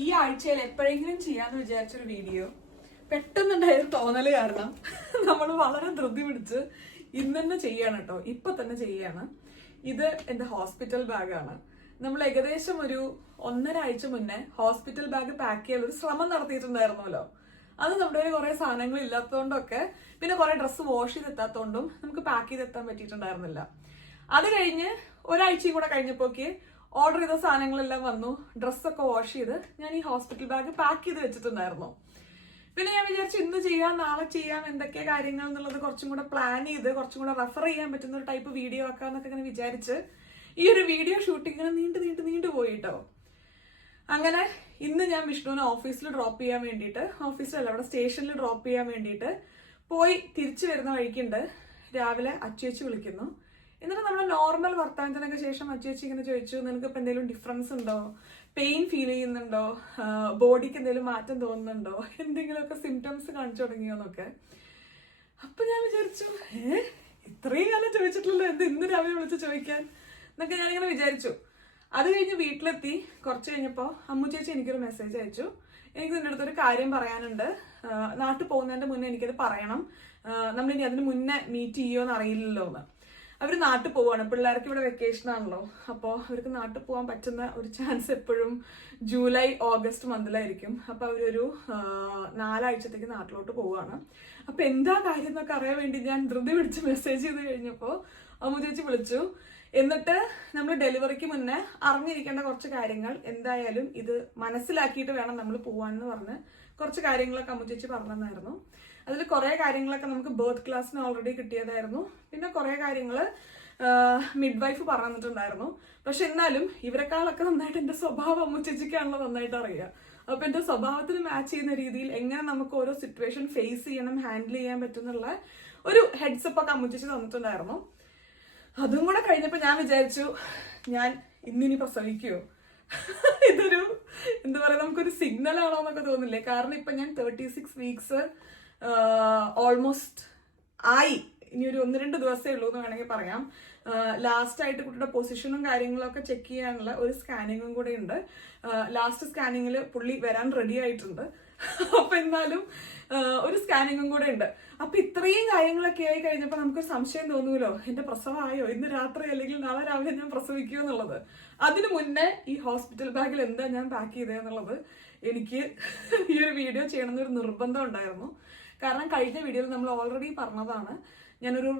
ഈ ആഴ്ചയിൽ എപ്പോഴെങ്കിലും ചെയ്യാന്ന് വിചാരിച്ചൊരു വീഡിയോ പെട്ടെന്നുണ്ടായ തോന്നല് കാരണം നമ്മൾ വളരെ ധൃതി പിടിച്ച് ഇന്ന് തന്നെ ചെയ്യാണ് കേട്ടോ. ഇപ്പൊ തന്നെ ചെയ്യാണ്. ഇത് എന്റെ ഹോസ്പിറ്റൽ ബാഗാണ്. നമ്മൾ ഏകദേശം ഒരു 1.5 ആഴ്ച മുന്നേ ഹോസ്പിറ്റൽ ബാഗ് പാക്ക് ചെയ്യാൻ ഒരു ശ്രമം നടത്തിയിട്ടുണ്ടായിരുന്നല്ലോ. അത് നമ്മുടെ കയ്യിൽ കുറെ സാധനങ്ങൾ ഇല്ലാത്തതുകൊണ്ടൊക്കെ പിന്നെ കുറെ ഡ്രസ്സ് വാഷ് ചെയ്തെത്താത്തതുകൊണ്ടും നമുക്ക് പാക്ക് ചെയ്തെത്താൻ പറ്റിയിട്ടുണ്ടായിരുന്നില്ല. അത് കഴിഞ്ഞ് ഒരാഴ്ചയും കൂടെ കഴിഞ്ഞപ്പോക്ക് ഓർഡർ ചെയ്ത സാധനങ്ങളെല്ലാം വന്നു. ഡ്രസ്സൊക്കെ വാഷ് ചെയ്ത് ഞാൻ ഈ ഹോസ്പിറ്റൽ ബാഗ് പാക്ക് ചെയ്ത് വെച്ചിട്ടുണ്ടായിരുന്നു. പിന്നെ ഞാൻ വിചാരിച്ചു ഇന്ന് ചെയ്യാം, നാളെ ചെയ്യാം, എന്തൊക്കെ കാര്യങ്ങൾ എന്നുള്ളത് കുറച്ചും കൂടെ പ്ലാൻ ചെയ്ത് കുറച്ചും കൂടെ റെഫർ ചെയ്യാൻ പറ്റുന്ന ഒരു ടൈപ്പ് വീഡിയോ ആക്കാന്നൊക്കെ ഇങ്ങനെ വിചാരിച്ച് ഈ ഒരു വീഡിയോ ഷൂട്ടിങ്ങിന് നീണ്ടു പോയിട്ടോ. അങ്ങനെ ഇന്ന് ഞാൻ വിഷ്ണുവിനെ ഓഫീസിൽ ഡ്രോപ്പ് ചെയ്യാൻ വേണ്ടിയിട്ട്, ഓഫീസിലല്ല അവിടെ സ്റ്റേഷനിൽ ഡ്രോപ്പ് ചെയ്യാൻ വേണ്ടിയിട്ട് പോയി തിരിച്ചു വരുന്ന വഴിക്കുണ്ട്. രാവിലെ അച്ചുവെച്ച് വിളിക്കുന്നു. എന്നിട്ട് നമ്മുടെ നോർമൽ വർത്തമാനത്തിനൊക്കെ ശേഷം അച്ചുവെച്ച് ഇങ്ങനെ ചോദിച്ചു, നിനക്ക് ഇപ്പൊ എന്തെങ്കിലും ഡിഫറൻസ് ഉണ്ടോ, പെയിൻ ഫീൽ ചെയ്യുന്നുണ്ടോ, ബോഡിക്ക് എന്തെങ്കിലും മാറ്റം തോന്നുന്നുണ്ടോ, എന്തെങ്കിലുമൊക്കെ സിംറ്റംസ് കാണിച്ചു തുടങ്ങിയോന്നൊക്കെ. അപ്പൊ ഞാൻ വിചാരിച്ചു ഇത്രയും കാലം ചോദിച്ചിട്ടില്ലല്ലോ, എന്ത് ഇന്ന് രാവിലെ വിളിച്ച് ചോദിക്കാൻ എന്നൊക്കെ ഞാനിങ്ങനെ വിചാരിച്ചു. അത് കഴിഞ്ഞ് വീട്ടിലെത്തി കുറച്ച് കഴിഞ്ഞപ്പോൾ അമ്മു ചേച്ചി എനിക്കൊരു മെസ്സേജ് അയച്ചു. എനിക്ക് നിന്റെ അടുത്തൊരു കാര്യം പറയാനുണ്ട്, നാട്ടിൽ പോകുന്നതിന്റെ മുന്നേ എനിക്കത് പറയണം, നമ്മളിനി അതിന് മുന്നേ മീറ്റ് ചെയ്യുമോന്ന് അറിയില്ലല്ലോ എന്ന്. അവർ നാട്ടിൽ പോവാണ്, പിള്ളേർക്ക് ഇവിടെ വെക്കേഷൻ ആണല്ലോ. അപ്പോൾ അവർക്ക് നാട്ടിൽ പോകാൻ പറ്റുന്ന ഒരു ചാൻസ് എപ്പോഴും ജൂലൈ ഓഗസ്റ്റ് മന്തിലായിരിക്കും. അപ്പൊ അവരൊരു 4 ആഴ്ചത്തേക്ക് നാട്ടിലോട്ട് പോവാണ്. അപ്പൊ എന്താ കാര്യം എന്നൊക്കെ അറിയാൻ വേണ്ടി ഞാൻ ധൃതി പിടിച്ച് മെസ്സേജ് ചെയ്ത് കഴിഞ്ഞപ്പോൾ അമ്മു ചേച്ചി വിളിച്ചു. എന്നിട്ട് നമ്മൾ ഡെലിവറിക്ക് മുന്നേ അറിഞ്ഞിരിക്കേണ്ട കുറച്ച് കാര്യങ്ങൾ, എന്തായാലും ഇത് മനസ്സിലാക്കിയിട്ട് വേണം നമ്മൾ പോവാന്ന് പറഞ്ഞ് കുറച്ച് കാര്യങ്ങളൊക്കെ അമ്മു ചേച്ചി പറഞ്ഞതായിരുന്നു. അതിൽ കുറെ കാര്യങ്ങളൊക്കെ നമുക്ക് ബർത്ത് ക്ലാസ്സിന് ഓൾറെഡി കിട്ടിയതായിരുന്നു. പിന്നെ കുറെ കാര്യങ്ങൾ മിഡ് വൈഫ് പറഞ്ഞു തന്നിട്ടുണ്ടായിരുന്നു. പക്ഷെ എന്നാലും ഇവരെക്കാളൊക്കെ നന്നായിട്ട് എന്റെ സ്വഭാവം അമ്മു ചേച്ചിക്കാണല്ലോ നന്നായിട്ട് അറിയാം. അപ്പൊ എന്റെ സ്വഭാവത്തിന് മാച്ച് ചെയ്യുന്ന രീതിയിൽ എങ്ങനെ നമുക്ക് ഓരോ സിറ്റുവേഷൻ ഫേസ് ചെയ്യണം, ഹാൻഡിൽ ചെയ്യാൻ പറ്റുന്നുള്ള ഒരു ഹെഡ്സപ്പ് ഒക്കെ അമ്മു ചേച്ചി തന്നിട്ടുണ്ടായിരുന്നു. അതും കൂടെ കഴിഞ്ഞപ്പോ ഞാൻ വിചാരിച്ചു, ഞാൻ ഇന്നിനി പ്രസവിക്കുവോ, ഇതൊരു എന്താ പറയാ നമുക്കൊരു സിഗ്നൽ ആണോ എന്നൊക്കെ തോന്നില്ലേ. കാരണം ഇപ്പൊ ഞാൻ 36 വീക്സ് ഓൾമോസ്റ്റ് ആയി. ഇനി ഒരു 1-2 ദിവസമേ ഉള്ളൂ എന്ന് വേണമെങ്കിൽ പറയാം. ലാസ്റ്റ് ആയിട്ട് കുട്ടിയുടെ പൊസിഷനും കാര്യങ്ങളൊക്കെ ചെക്ക് ചെയ്യാനുള്ള ഒരു സ്കാനിങ്ങും കൂടെ ഉണ്ട്. ലാസ്റ്റ് സ്കാനിങ്ങിൽ പുള്ളി വരാൻ റെഡി ആയിട്ടുണ്ട്. അപ്പൊ എന്നാലും ഒരു സ്കാനിങ്ങും കൂടെ ഉണ്ട്. അപ്പൊ ഇത്രയും കാര്യങ്ങളൊക്കെ ആയി കഴിഞ്ഞപ്പോ നമുക്കൊരു സംശയം തോന്നുമല്ലോ, എന്റെ പ്രസവമായോ, ഇന്ന് രാത്രി അല്ലെങ്കിൽ നാളെ രാവിലെ ഞാൻ പ്രസവിക്കുമോ എന്നുള്ളത്. അതിനു മുന്നേ ഈ ഹോസ്പിറ്റൽ ബാഗിൽ എന്താ ഞാൻ പാക്ക് ചെയ്തതെന്നുള്ളത് എനിക്ക് ഈ ഒരു വീഡിയോ ചെയ്യണമെന്നൊരു നിർബന്ധം ഉണ്ടായിരുന്നു. കാരണം കഴിഞ്ഞ വീഡിയോയിൽ നമ്മൾ ഓൾറെഡി പറഞ്ഞതാണ്, ഞാനൊരു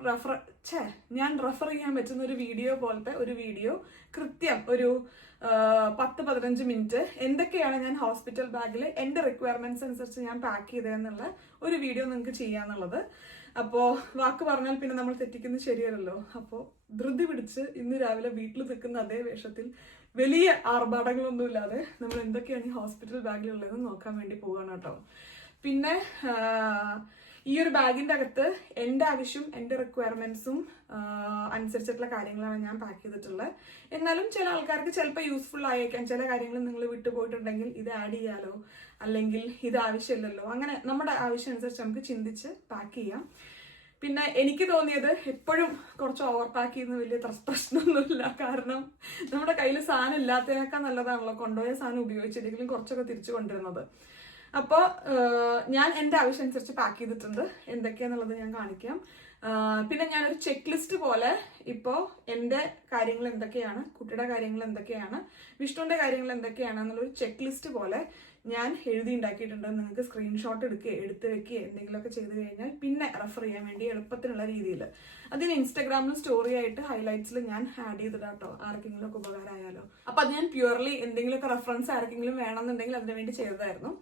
ഞാൻ റെഫർ ചെയ്യാൻ പറ്റുന്ന ഒരു വീഡിയോ പോലത്തെ ഒരു വീഡിയോ കൃത്യം ഒരു 10-15 മിനിറ്റ് എന്തൊക്കെയാണ് ഞാൻ ഹോസ്പിറ്റൽ ബാഗിൽ എന്റെ റിക്വയർമെന്റ്സ് അനുസരിച്ച് ഞാൻ പാക്ക് ചെയ്തതെന്നുള്ള ഒരു വീഡിയോ നിങ്ങൾക്ക് ചെയ്യാന്നുള്ളത്. അപ്പോ വാക്ക് പറഞ്ഞാൽ പിന്നെ നമ്മൾ തെറ്റിക്കുന്നത് ശരിയല്ലല്ലോ. അപ്പോൾ ധൃതി പിടിച്ച് ഇന്ന് രാവിലെ വീട്ടിൽ നിൽക്കുന്ന അതേ വേഷത്തിൽ വലിയ ആർഭാടങ്ങളൊന്നുമില്ലാതെ നമ്മൾ എന്തൊക്കെയാണ് ഈ ഹോസ്പിറ്റൽ ബാഗിലുള്ളതെന്ന് നോക്കാൻ വേണ്ടി പോവാണ് കേട്ടോ. പിന്നെ ഈ ഒരു ബാഗിന്റെ അകത്ത് എന്റെ ആവശ്യം, എന്റെ റിക്വയർമെന്റ്സും അനുസരിച്ചിട്ടുള്ള കാര്യങ്ങളാണ് ഞാൻ പാക്ക് ചെയ്തിട്ടുള്ളത്. എന്നാലും ചില ആൾക്കാർക്ക് ചിലപ്പോൾ യൂസ്ഫുൾ ആയേക്കാം. ചില കാര്യങ്ങൾ നിങ്ങൾ വിട്ടുപോയിട്ടുണ്ടെങ്കിൽ ഇത് ആഡ് ചെയ്യാലോ, അല്ലെങ്കിൽ ഇത് ആവശ്യമില്ലല്ലോ, അങ്ങനെ നമ്മുടെ ആവശ്യം അനുസരിച്ച് നമുക്ക് ചിന്തിച്ച് പാക്ക് ചെയ്യാം. പിന്നെ എനിക്ക് തോന്നിയത് എപ്പോഴും കുറച്ച് ഓവർ പാക്ക് ചെയ്യുന്ന വലിയ പ്രശ്നമൊന്നുമില്ല. കാരണം നമ്മുടെ കയ്യിൽ സാധനം ഇല്ലാത്തതിനേക്കാൾ നല്ലതാണല്ലോ കൊണ്ടുപോയ സാധനം ഉപയോഗിച്ചില്ലെങ്കിലും കുറച്ചൊക്കെ തിരിച്ചു കൊണ്ടുവരുന്നത്. അപ്പോൾ ഞാൻ എൻ്റെ ആവശ്യം അനുസരിച്ച് പാക്ക് ചെയ്തിട്ടുണ്ട്. എന്തൊക്കെയാന്നുള്ളത് ഞാൻ കാണിക്കാം. പിന്നെ ഞാനൊരു ചെക്ക് ലിസ്റ്റ് പോലെ ഇപ്പോൾ എൻ്റെ കാര്യങ്ങൾ എന്തൊക്കെയാണ്, കുട്ടിയുടെ കാര്യങ്ങൾ എന്തൊക്കെയാണ്, വിഷ്ണുവിൻ്റെ കാര്യങ്ങൾ എന്തൊക്കെയാണ് എന്നുള്ളൊരു ചെക്ക് ലിസ്റ്റ് പോലെ ഞാൻ എഴുതി ഉണ്ടാക്കിയിട്ടുണ്ട്. നിങ്ങൾക്ക് സ്ക്രീൻഷോട്ട് എടുത്ത് വെക്കുകയോ എന്തെങ്കിലുമൊക്കെ ചെയ്ത് കഴിഞ്ഞാൽ പിന്നെ റെഫർ ചെയ്യാൻ വേണ്ടി എളുപ്പത്തിനുള്ള രീതിയിൽ അതിന് ഇൻസ്റ്റാഗ്രാമിൽ സ്റ്റോറി ആയിട്ട് ഹൈലൈറ്റ്സിൽ ഞാൻ ആഡ് ചെയ്തിടാം കേട്ടോ, ആർക്കെങ്കിലും ഒക്കെ ഉപകാരമായാലോ. അപ്പൊ അത് ഞാൻ പ്യുവർലി എന്തെങ്കിലുമൊക്കെ റെഫറൻസ് ആർക്കെങ്കിലും വേണമെന്നുണ്ടെങ്കിൽ അതിനു വേണ്ടി ചെയ്തതായിരുന്നു.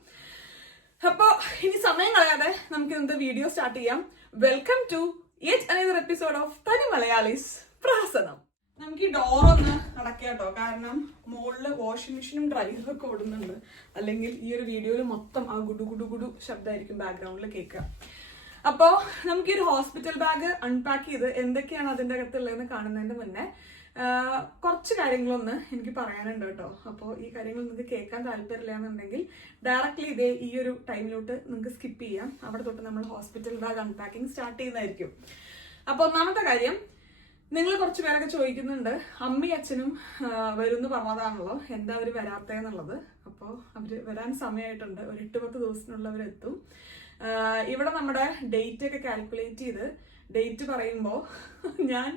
അപ്പോ ഇനി സമയം കളയാതെ നമുക്ക് ഇന്നത്തെ വീഡിയോ സ്റ്റാർട്ട് ചെയ്യാം. Welcome to yet another episode of തനി മലയാളീസ് പ്രഹസനം. നമുക്ക് ഈ ഡോർ ഒന്ന് അടക്കാം കേട്ടോ, കാരണം മുകളില് വാഷിംഗ് മെഷീനും ഡ്രൈവറും ഒക്കെ ഓടുന്നുണ്ട്. അല്ലെങ്കിൽ ഈ ഒരു വീഡിയോയിൽ മൊത്തം ആ ഗുഡു ശബ്ദമായിരിക്കും ബാക്ക്ഗ്രൗണ്ടിൽ കേൾക്കുക. അപ്പോ നമുക്ക് ഈ ഒരു ഹോസ്പിറ്റൽ ബാഗ് അൺപാക്ക് ചെയ്ത് എന്തൊക്കെയാണ് അതിന്റെ അകത്തുള്ളതെന്ന് കാണുന്നതിന് മുന്നേ കുറച്ച് കാര്യങ്ങളൊന്ന് എനിക്ക് പറയാനുണ്ട് കേട്ടോ. അപ്പോൾ ഈ കാര്യങ്ങൾ നിങ്ങൾക്ക് കേൾക്കാൻ താല്പര്യമില്ല എന്നുണ്ടെങ്കിൽ ഡയറക്റ്റ്ലി ഇതേ ഈ ഒരു ടൈമിലോട്ട് നിങ്ങൾക്ക് സ്കിപ്പ് ചെയ്യാം. അവിടെ തൊട്ട് നമ്മൾ ഹോസ്പിറ്റൽ ബാഗ് അൺപാക്കിംഗ് സ്റ്റാർട്ട് ചെയ്യുന്നതായിരിക്കും. അപ്പോൾ ഒന്നാമത്തെ കാര്യം, നിങ്ങൾ കുറച്ച് പേരൊക്കെ ചോദിക്കുന്നുണ്ട്, അമ്മയും അച്ഛനും വരുമെന്ന് പറഞ്ഞതാണല്ലോ, എന്താ അവർ വരാത്തേന്നുള്ളത്. അപ്പോൾ അവര് വരാൻ സമയമായിട്ടുണ്ട്. ഒരു 8-10 ദിവസത്തിനുള്ളിൽ അവരെത്തും. ഇവിടെ നമ്മുടെ ഡേറ്റ് ഒക്കെ കാൽക്കുലേറ്റ് ചെയ്ത് ഡേറ്റ് പറയുമ്പോൾ ഞാൻ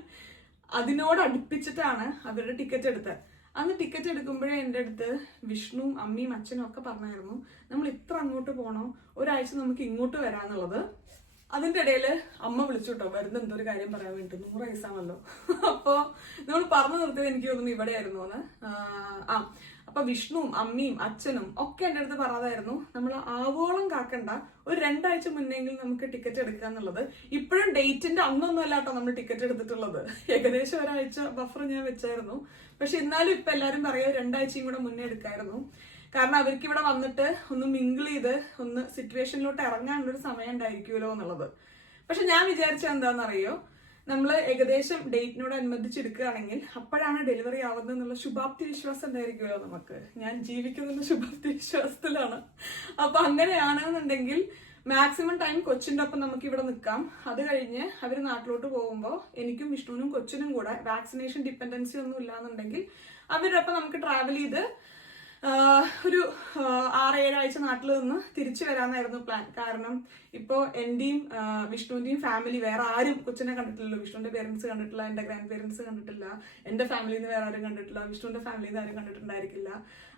അതിനോട് അടുപ്പിച്ചിട്ടാണ് അവരുടെ ടിക്കറ്റ് എടുത്തത്. അന്ന് ടിക്കറ്റ് എടുക്കുമ്പോഴേ എൻ്റെ അടുത്ത് വിഷ്ണുവും അമ്മയും അച്ഛനും ഒക്കെ പറഞ്ഞായിരുന്നു, നമ്മൾ ഇത്ര അങ്ങോട്ട് പോകണോ, ഒരാഴ്ച നമുക്ക് ഇങ്ങോട്ട് വരാന്നുള്ളത്. അതിൻ്റെ ഇടയിൽ അമ്മ വിളിച്ചു കേട്ടോ, വരുന്ന എന്തൊരു കാര്യം പറയാൻ വേണ്ടി, 100 വയസ്സാണല്ലോ. അപ്പോൾ നമ്മൾ പറഞ്ഞു നിർത്തിയത് എനിക്ക് തോന്നുന്നു ഇവിടെയായിരുന്നു എന്ന്. അപ്പൊ വിഷ്ണുവും അമ്മയും അച്ഛനും ഒക്കെ എൻ്റെ അടുത്ത് പറഞ്ഞതായിരുന്നു, നമ്മൾ ആവോളം കാക്കണ്ട, ഒരു 2 ആഴ്ച മുന്നെങ്കിലും നമുക്ക് ടിക്കറ്റ് എടുക്കുക എന്നുള്ളത്. ഇപ്പോഴും ഡേറ്റിന്റെ അന്നൊന്നും അല്ല കേട്ടോ നമ്മൾ ടിക്കറ്റ് എടുത്തിട്ടുള്ളത്, ഏകദേശം ഒരാഴ്ച ബഫർ ഞാൻ വെച്ചായിരുന്നു. പക്ഷെ എന്നാലും ഇപ്പൊ എല്ലാരും പറയാ 2 ആഴ്ചയും കൂടെ മുന്നേ എടുക്കായിരുന്നു. കാരണം അവർക്ക് ഇവിടെ വന്നിട്ട് ഒന്ന് മിങ്കിൾ ചെയ്ത് ഒന്ന് സിറ്റുവേഷനിലോട്ട് ഇറങ്ങാനുള്ളൊരു സമയം ഉണ്ടായിരിക്കുമല്ലോ എന്നുള്ളത്. പക്ഷെ ഞാൻ വിചാരിച്ചത് എന്താണെന്നറിയോ, നമ്മൾ ഏകദേശം ഡേറ്റിനോട് അനുബന്ധിച്ചെടുക്കുകയാണെങ്കിൽ അപ്പോഴാണ് ഡെലിവറി ആവുന്നത് എന്നുള്ള ശുഭാപ്തി വിശ്വാസം ഉണ്ടായിരിക്കുമല്ലോ നമുക്ക്. ഞാൻ ജീവിക്കുന്ന ശുഭാപ്തി വിശ്വാസത്തിലാണ്. അപ്പൊ അങ്ങനെയാണെന്നുണ്ടെങ്കിൽ മാക്സിമം ടൈം കൊച്ചിന്റെ ഒപ്പം നമുക്ക് ഇവിടെ നിൽക്കാം. അത് കഴിഞ്ഞ് അവർ നാട്ടിലോട്ട് പോകുമ്പോൾ എനിക്കും വിഷ്ണുവിനും കൊച്ചിനും കൂടെ വാക്സിനേഷൻ ഡിപ്പെൻഡൻസി ഒന്നും ഇല്ലാന്നുണ്ടെങ്കിൽ അവരുടെ ഒപ്പം നമുക്ക് ട്രാവൽ ചെയ്ത് ഒരു 6-7 ആഴ്ച നാട്ടിൽ നിന്ന് തിരിച്ചു വരാനായിരുന്നു പ്ലാൻ. കാരണം ഇപ്പോ എന്റെയും വിഷ്ണുവിന്റെയും ഫാമിലി വേറെ ആരും കൊച്ചിനെ കണ്ടിട്ടില്ലല്ലോ. വിഷ്ണുവിന്റെ പേരൻസ് കണ്ടിട്ടില്ല, എന്റെ ഗ്രാൻഡ് പേരൻസ് കണ്ടിട്ടില്ല, എന്റെ ഫാമിലിയിൽ നിന്ന് വേറെ ആരും കണ്ടിട്ടില്ല, വിഷ്ണുവിന്റെ ഫാമിലിയിൽ നിന്ന് ആരും കണ്ടിട്ടുണ്ടായിരിക്കില്ല.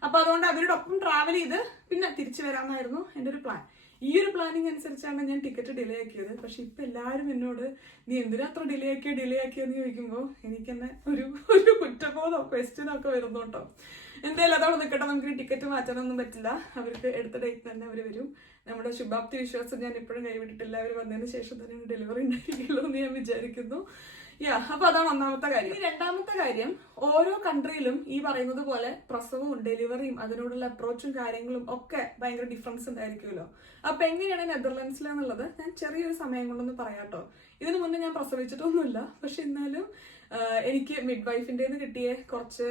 അപ്പൊ അതുകൊണ്ട് അവരോടൊപ്പം ട്രാവൽ ചെയ്ത് പിന്നെ തിരിച്ചു വരാമെന്നായിരുന്നു എന്റെ ഒരു പ്ലാൻ. ഈ ഒരു പ്ലാനിങ് അനുസരിച്ചാണ് ഞാൻ ടിക്കറ്റ് ഡിലേ ആക്കിയത്. പക്ഷെ ഇപ്പൊ എല്ലാവരും എന്നോട് നീ എന്തിനാ അത്ര ഡിലേ ആക്കിയെന്ന് ചോദിക്കുമ്പോൾ എനിക്ക് തന്നെ ഒരു കുറ്റബോധം ക്വസ്റ്റ്യൻ ഒക്കെ വരുന്നു കേട്ടോ. എന്തായാലും അതവിടെ നിൽക്കട്ടെ, നമുക്ക് ടിക്കറ്റ് മാറ്റാനൊന്നും പറ്റില്ല. അവർക്ക് എടുത്ത ഡേറ്റ് തന്നെ അവർ വരും. നമ്മുടെ ശുഭാപ്തി വിശ്വാസം ഞാൻ ഇപ്പോഴും കൈവിട്ടിട്ടില്ല. അവർ വന്നതിന് ശേഷം തന്നെ ഡെലിവറി ഉണ്ടായിരിക്കുമല്ലോ എന്ന് ഞാൻ വിചാരിക്കുന്നു. അപ്പൊ അതാണ് ഒന്നാമത്തെ കാര്യം. ഈ രണ്ടാമത്തെ കാര്യം, ഓരോ കൺട്രിയിലും ഈ പറയുന്നത് പോലെ പ്രസവവും ഡെലിവറിയും അതിനോടുള്ള അപ്രോച്ചും കാര്യങ്ങളും ഒക്കെ ഭയങ്കര ഡിഫറൻസ് ഉണ്ടായിരിക്കുമല്ലോ. അപ്പൊ എങ്ങനെയാണ് നെതർലൻഡ്സിലെന്നുള്ളത് ഞാൻ ചെറിയൊരു സമയം കൊണ്ടൊന്ന് പറയാട്ടോ. ഇതിനു മുന്നേ ഞാൻ പ്രസവിച്ചിട്ടൊന്നുമില്ല, പക്ഷെ എന്നാലും എനിക്ക് മിഡ് വൈഫിൻ്റെ കിട്ടിയ കുറച്ച്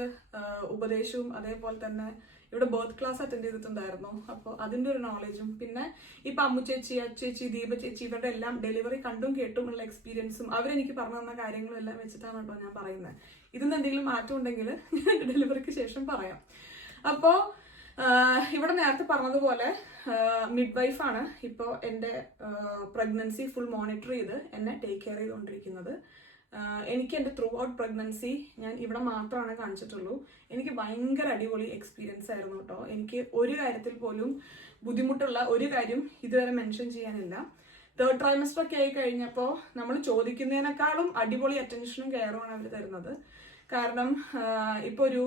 ഉപദേശവും അതേപോലെ തന്നെ ഇവിടെ ബർത്ത് ക്ലാസ് അറ്റൻഡ് ചെയ്തിട്ടുണ്ടായിരുന്നു. അപ്പോൾ അതിൻ്റെ ഒരു നോളജും പിന്നെ ഇപ്പൊ അമ്മു ചേച്ചി, അച്ചേച്ചി, ദീപ ചേച്ചി ഇവരുടെ എല്ലാം ഡെലിവറി കണ്ടും കേട്ടും ഉള്ള എക്സ്പീരിയൻസും അവരെനിക്ക് പറഞ്ഞു തന്ന കാര്യങ്ങളും എല്ലാം വെച്ചിട്ടാണ് കേട്ടോ ഞാൻ പറയുന്നത്. ഇതിന് എന്തെങ്കിലും മാറ്റം ഉണ്ടെങ്കിൽ ഡെലിവറിക്ക് ശേഷം പറയാം. അപ്പോൾ ഇവിടെ നേരത്തെ പറഞ്ഞതുപോലെ മിഡ് വൈഫാണ് ഇപ്പോൾ എൻ്റെ പ്രഗ്നൻസി ഫുൾ മോണിറ്റർ ചെയ്ത് എന്നെ ടേക്ക് കെയർ ചെയ്തുകൊണ്ടിരിക്കുന്നത്. എനിക്ക് എൻ്റെ ത്രൂ ഔട്ട് പ്രഗ്നൻസി ഞാൻ ഇവിടെ മാത്രമാണ് കാണിച്ചിട്ടുള്ളൂ. എനിക്ക് ഭയങ്കര അടിപൊളി എക്സ്പീരിയൻസ് ആയിരുന്നു കേട്ടോ. എനിക്ക് ഒരു കാര്യത്തിൽ പോലും ബുദ്ധിമുട്ടുള്ള ഒരു കാര്യം ഇതുവരെ മെൻഷൻ ചെയ്യാനില്ല. 3rd ട്രൈമസ്റ്റർ ഒക്കെ ആയി കഴിഞ്ഞപ്പോൾ നമ്മൾ ചോദിക്കുന്നതിനേക്കാളും അടിപൊളി അറ്റൻഷനും കെയറുമാണ് അവർ തരുന്നത്. കാരണം ഇപ്പോൾ ഒരു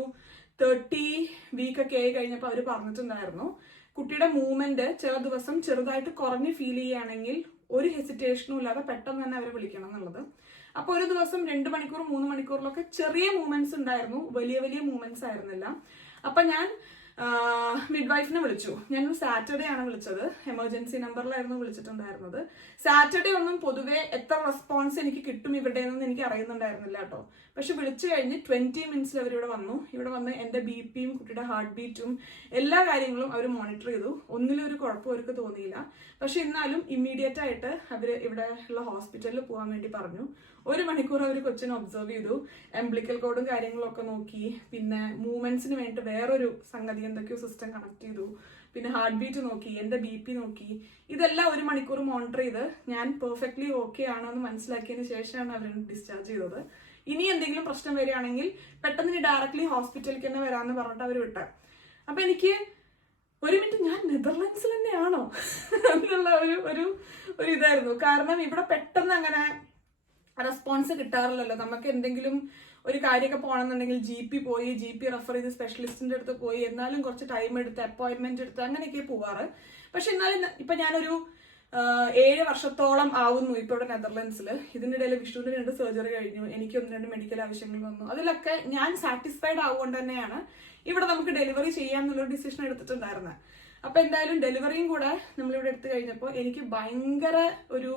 30 വീക്കൊക്കെ ആയി കഴിഞ്ഞപ്പോൾ അവർ പറഞ്ഞിട്ടുണ്ടായിരുന്നു, കുട്ടിയുടെ മൂവ്മെന്റ് ചില ദിവസം ചെറുതായിട്ട് കുറഞ്ഞ് ഫീൽ ചെയ്യുകയാണെങ്കിൽ ഒരു ഹെസിറ്റേഷനും ഇല്ലാതെ പെട്ടെന്ന് തന്നെ അവരെ വിളിക്കണം എന്നുള്ളത്. അപ്പൊ ഒരു ദിവസം 2 മണിക്കൂർ 3 മണിക്കൂറിലൊക്കെ ചെറിയ മൂവ്മെന്റ്സ് ഉണ്ടായിരുന്നു, വലിയ മൂവ്മെന്റ്സ് ആയിരുന്നില്ല. അപ്പൊ ഞാൻ മിഡ് വൈഫിനെ വിളിച്ചു. ഞാൻ സാറ്റർഡേ ആണ് വിളിച്ചത്, എമർജൻസി നമ്പറിലായിരുന്നു വിളിച്ചിട്ടുണ്ടായിരുന്നത്. സാറ്റർഡേ ഒന്നും പൊതുവെ എത്ര റെസ്പോൺസ് എനിക്ക് കിട്ടും ഇവിടെ നിന്ന് എനിക്ക് അറിയുന്നുണ്ടായിരുന്നില്ല കേട്ടോ. പക്ഷെ വിളിച്ചു കഴിഞ്ഞ് 20 മിനിറ്റ്സിൽ അവരിവിടെ വന്നു. ഇവിടെ വന്ന് എൻ്റെ ബിപിയും കുട്ടിയുടെ ഹാർട്ട് ബീറ്റും എല്ലാ കാര്യങ്ങളും അവർ മോണിറ്റർ ചെയ്തു. ഒന്നിലും ഒരു കുഴപ്പം അവർക്ക് തോന്നിയില്ല. പക്ഷെ എന്നാലും ഇമ്മീഡിയറ്റ് ആയിട്ട് അവർ ഇവിടെ ഉള്ള ഹോസ്പിറ്റലിൽ പോകാൻ വേണ്ടി പറഞ്ഞു. 1 മണിക്കൂർ അവർ കൊച്ചിനെ ഒബ്സർവ് ചെയ്തു, എംബ്ലിക്കൽ കോഡും കാര്യങ്ങളും ഒക്കെ നോക്കി, പിന്നെ മൂവ്മെന്റ്സിന് വേണ്ടി വേറൊരു സംഗതി എന്തൊക്കെയോ സിസ്റ്റം കണക്ട് ചെയ്തു, പിന്നെ ഹാർട്ട് ബീറ്റ് നോക്കി, എൻ്റെ BP നോക്കി. ഇതെല്ലാം 1 മണിക്കൂർ മോണിറ്റർ ചെയ്ത് ഞാൻ പെർഫെക്റ്റ്ലി ഓക്കെ ആണോ എന്ന് മനസ്സിലാക്കിയതിന് ശേഷമാണ് അവർ ഡിസ്ചാർജ് ചെയ്തത്. ഇനി എന്തെങ്കിലും പ്രശ്നം വരികയാണെങ്കിൽ പെട്ടെന്ന് ഡയറക്ട്ലി ഹോസ്പിറ്റലിലേക്ക് തന്നെ വരാമെന്ന് പറഞ്ഞിട്ട് അവർ വിട്ട. അപ്പൊ എനിക്ക് ഒരു മിനിറ്റ്, ഞാൻ നെതർലൻഡ്സിൽ തന്നെയാണോ എന്നുള്ള ഒരു ഇതായിരുന്നു. കാരണം ഇവിടെ പെട്ടെന്ന് അങ്ങനെ റെസ്പോൺസ് കിട്ടാറില്ലല്ലോ. നമുക്ക് എന്തെങ്കിലും ഒരു കാര്യമൊക്കെ പോകണമെന്നുണ്ടെങ്കിൽ GP പോയി, GP റെഫർ ചെയ്ത് സ്പെഷ്യലിസ്റ്റിന്റെ അടുത്ത് പോയി, എന്നാലും കുറച്ച് ടൈം എടുത്ത് അപ്പോയിന്റ്മെന്റ് എടുത്ത് അങ്ങനെയൊക്കെ പോവാറ്. പക്ഷെ എന്നാലും ഇപ്പൊ ഞാനൊരു 7 വർഷത്തോളം ആവുന്നു ഇപ്പൊ ഇവിടെ നെതർലൻഡ്സിൽ. ഇതിന്റെ ഇടയിൽ വിഷ്ണുവിന്റെ 2 സർജറി കഴിഞ്ഞു, എനിക്ക് 1-2 മെഡിക്കൽ ആവശ്യങ്ങൾ വന്നു. അതിലൊക്കെ ഞാൻ സാറ്റിസ്ഫൈഡ് ആവുകൊണ്ട് തന്നെയാണ് ഇവിടെ നമുക്ക് ഡെലിവറി ചെയ്യാന്നുള്ളൊരു ഡിസിഷൻ എടുത്തിട്ടുണ്ടായിരുന്നത്. അപ്പൊ എന്തായാലും ഡെലിവറിയും കൂടെ നമ്മളിവിടെ എടുത്തു കഴിഞ്ഞപ്പോൾ എനിക്ക് ഭയങ്കര ഒരു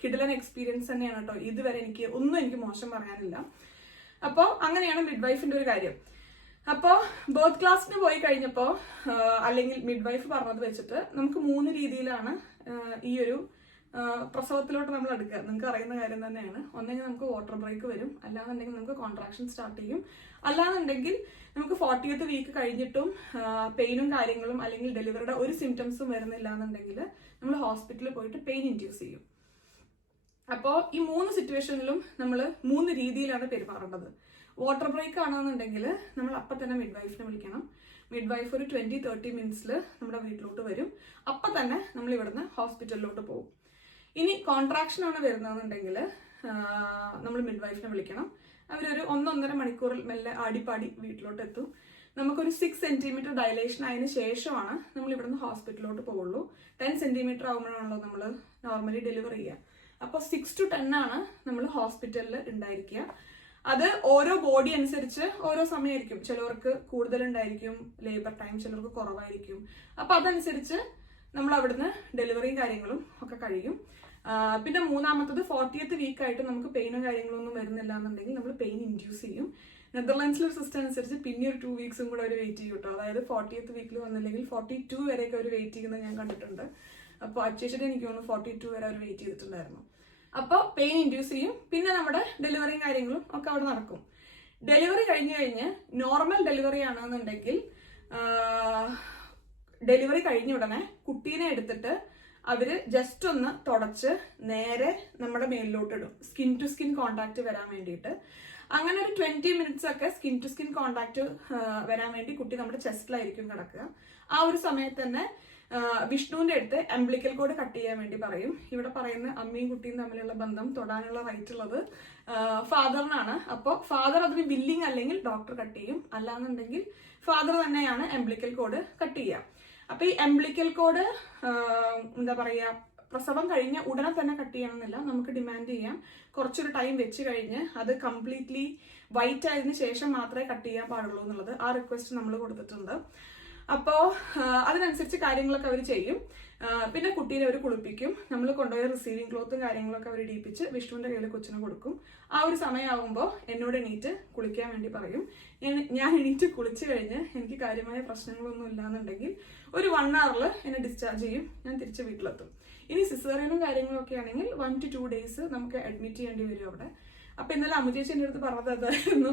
കിടിലൻ എക്സ്പീരിയൻസ് തന്നെയാണ് കേട്ടോ. ഇതുവരെ എനിക്ക് മോശം പറയാനില്ല. അപ്പോൾ അങ്ങനെയാണ് മിഡ് വൈഫിന്റെ ഒരു കാര്യം. അപ്പോൾ ബർത്ത് ക്ലാസ്സിന് പോയി കഴിഞ്ഞപ്പോൾ അല്ലെങ്കിൽ മിഡ് വൈഫ് പറഞ്ഞത് വെച്ചിട്ട് നമുക്ക് 3 രീതിയിലാണ് ഈ ഒരു പ്രസവത്തിലോട്ട് നമ്മൾ എടുക്കുക. നിങ്ങൾക്ക് അറിയുന്ന കാര്യം തന്നെയാണ്. ഒന്നെങ്കിൽ നമുക്ക് വാട്ടർ ബ്രേക്ക് വരും, അല്ലാന്നുണ്ടെങ്കിൽ നമുക്ക് കോൺട്രാക്ഷൻ സ്റ്റാർട്ട് ചെയ്യും, അല്ലാന്നുണ്ടെങ്കിൽ നമുക്ക് 40th വീക്ക് കഴിഞ്ഞിട്ടും പെയിനും കാര്യങ്ങളും അല്ലെങ്കിൽ ഡെലിവറിയുടെ ഒരു സിംറ്റംസും വരുന്നില്ല എന്നുണ്ടെങ്കിൽ നമ്മൾ ഹോസ്പിറ്റലിൽ പോയിട്ട് പെയിൻ ഇൻഡ്യൂസ് ചെയ്യും. അപ്പോൾ ഈ 3 സിറ്റുവേഷനിലും നമ്മൾ 3 രീതിയിലാണ് പെരുമാറേണ്ടത്. വാട്ടർ ബ്രേക്ക് ആണെന്നുണ്ടെങ്കിൽ നമ്മൾ അപ്പം തന്നെ മിഡ്വൈഫിനെ വിളിക്കണം. മിഡ്വൈഫ് ഒരു 20-30 മിനിറ്റ്സിൽ നമ്മുടെ വീട്ടിലോട്ട് വരും. അപ്പം തന്നെ നമ്മൾ ഇവിടുന്ന് ഹോസ്പിറ്റലിലോട്ട് പോകും. ഇനി കോൺട്രാക്ഷൻ ആണ് വരുന്നതെന്നുണ്ടെങ്കിൽ നമ്മൾ മിഡ്വൈഫിനെ വിളിക്കണം. അവരൊരു 1-1.5 മണിക്കൂറിൽ മെല്ലെ ആടിപ്പാടി വീട്ടിലോട്ട് എത്തും. നമുക്കൊരു 6 സെന്റിമീറ്റർ ഡയലേഷൻ ആയതിനു ശേഷമാണ് നമ്മൾ ഇവിടുന്ന് ഹോസ്പിറ്റലിലോട്ട് പോകുള്ളൂ. 10 സെന്റിമീറ്റർ ആകുമ്പോഴാണല്ലോ നമ്മൾ നോർമലി ഡെലിവറി ചെയ്യുക. അപ്പോൾ 6 to 10 ആണ് നമ്മൾ ഹോസ്പിറ്റലിൽ ഉണ്ടായിരിക്കുക. അത് ഓരോ ബോഡി അനുസരിച്ച് ഓരോ സമയമായിരിക്കും. ചിലവർക്ക് കൂടുതലുണ്ടായിരിക്കും ലേബർ ടൈം, ചിലർക്ക് കുറവായിരിക്കും. അപ്പൊ അതനുസരിച്ച് നമ്മൾ അവിടുന്ന് ഡെലിവറിയും കാര്യങ്ങളും ഒക്കെ കഴിയും. പിന്നെ മൂന്നാമത്തത് 40th വീക്കായിട്ട് നമുക്ക് പെയിനും കാര്യങ്ങളും ഒന്നും വരുന്നില്ല എന്നുണ്ടെങ്കിൽ നമ്മൾ പെയിൻ ഇൻഡ്യൂസ് ചെയ്യും. നെതർലാൻഡ്സിലെ സിസ്റ്റം അനുസരിച്ച് പിന്നെ ഒരു 2 വീക്സും കൂടെ അവർ വെയിറ്റ് ചെയ്യും കേട്ടോ. അതായത് 40th വീക്കിൽ വന്നില്ലെങ്കിൽ 42 വരെയൊക്കെ അവർ വെയിറ്റ് ചെയ്യുന്നത് ഞാൻ കണ്ടിട്ടുണ്ട്. അപ്പോൾ അച്ചേച്ചിട്ട് എനിക്ക് തോന്നുന്നു 42 വരെ അവർ വെയിറ്റ് ചെയ്തിട്ടുണ്ടായിരുന്നു. അപ്പോൾ പെയിൻ ഇൻഡ്യൂസ് ചെയ്യും. പിന്നെ നമ്മുടെ ഡെലിവറിയും കാര്യങ്ങളും ഒക്കെ അവിടെ നടക്കും. ഡെലിവറി കഴിഞ്ഞ് നോർമൽ ഡെലിവറി ആണെന്നുണ്ടെങ്കിൽ ഡെലിവറി കഴിഞ്ഞ ഉടനെ കുട്ടീനെ എടുത്തിട്ട് അവര് ജസ്റ്റ് ഒന്ന് തുടച്ച് നേരെ നമ്മുടെ മേലിലോട്ട് ഇടും, സ്കിൻ ടു സ്കിൻ കോണ്ടാക്ട് വരാൻ വേണ്ടിയിട്ട്. അങ്ങനെ ഒരു 20 മിനിറ്റ്സ് ഒക്കെ സ്കിൻ ടു സ്കിൻ കോണ്ടാക്ട് വരാൻ വേണ്ടി കുട്ടി നമ്മുടെ ചെസ്റ്റിലായിരിക്കും കിടക്കുക. ആ ഒരു സമയത്ത് തന്നെ വിഷ്ണുവിന്റെ അടുത്ത് എംബ്ലിക്കൽ കോഡ് കട്ട് ചെയ്യാൻ വേണ്ടി പറയും. ഇവിടെ പറയുന്ന അമ്മയും കുട്ടിയും തമ്മിലുള്ള ബന്ധം തൊടാനുള്ള റൈറ്റ് ഉള്ളത് ഫാദറിനാണ്. അപ്പോൾ ഫാദർ അതിന് വില്ലിങ് അല്ലെങ്കിൽ ഡോക്ടർ കട്ട് ചെയ്യും, അല്ലാന്നുണ്ടെങ്കിൽ ഫാദർ തന്നെയാണ് എംബ്ലിക്കൽ കോഡ് കട്ട് ചെയ്യുക. അപ്പൊ ഈ എംബ്ലിക്കൽ കോഡ് എന്താ പറയാ, പ്രസവം കഴിഞ്ഞ ഉടനെ തന്നെ കട്ട് ചെയ്യണമെന്നില്ല, നമുക്ക് ഡിമാൻഡ് ചെയ്യാം. കുറച്ചൊരു ടൈം വെച്ച് കഴിഞ്ഞ് അത് കംപ്ലീറ്റ്ലി വൈറ്റ് ആയതിനു ശേഷം മാത്രമേ കട്ട് ചെയ്യാൻ പാടുള്ളൂ എന്നുള്ളത് ആ റിക്വസ്റ്റ് നമ്മൾ കൊടുത്തിട്ടുണ്ട്. അപ്പോൾ അതിനനുസരിച്ച് കാര്യങ്ങളൊക്കെ അവർ ചെയ്യും. പിന്നെ കുട്ടീനെ അവർ കുളിപ്പിക്കും. നമ്മൾ കൊണ്ടുപോയ റിസീവിങ് ക്ലോത്തും കാര്യങ്ങളൊക്കെ അവർ ഇടിപ്പിച്ച് വിഷ്ണുവിന്റെ കയ്യിൽ കൊച്ചിനെ കൊടുക്കും. ആ ഒരു സമയമാകുമ്പോൾ എന്നോട് എണീറ്റ് കുളിക്കാൻ വേണ്ടി പറയും. ഞാൻ എണീറ്റ് കുളിച്ചു കഴിഞ്ഞ് എനിക്ക് കാര്യമായ പ്രശ്നങ്ങളൊന്നും ഇല്ലാന്നുണ്ടെങ്കിൽ ഒരു 1 hour എന്നെ ഡിസ്ചാർജ് ചെയ്യും. ഞാൻ തിരിച്ച് വീട്ടിലെത്തും. ഇനി സിസേറിയനും കാര്യങ്ങളും ഒക്കെ ആണെങ്കിൽ 1 to 2 days നമുക്ക് അഡ്മിറ്റ് ചെയ്യേണ്ടി വരും അവിടെ. അപ്പൊ ഇന്നലെ അമ്മചേച്ചി എൻ്റെ അടുത്ത് പറഞ്ഞത് അതായിരുന്നു,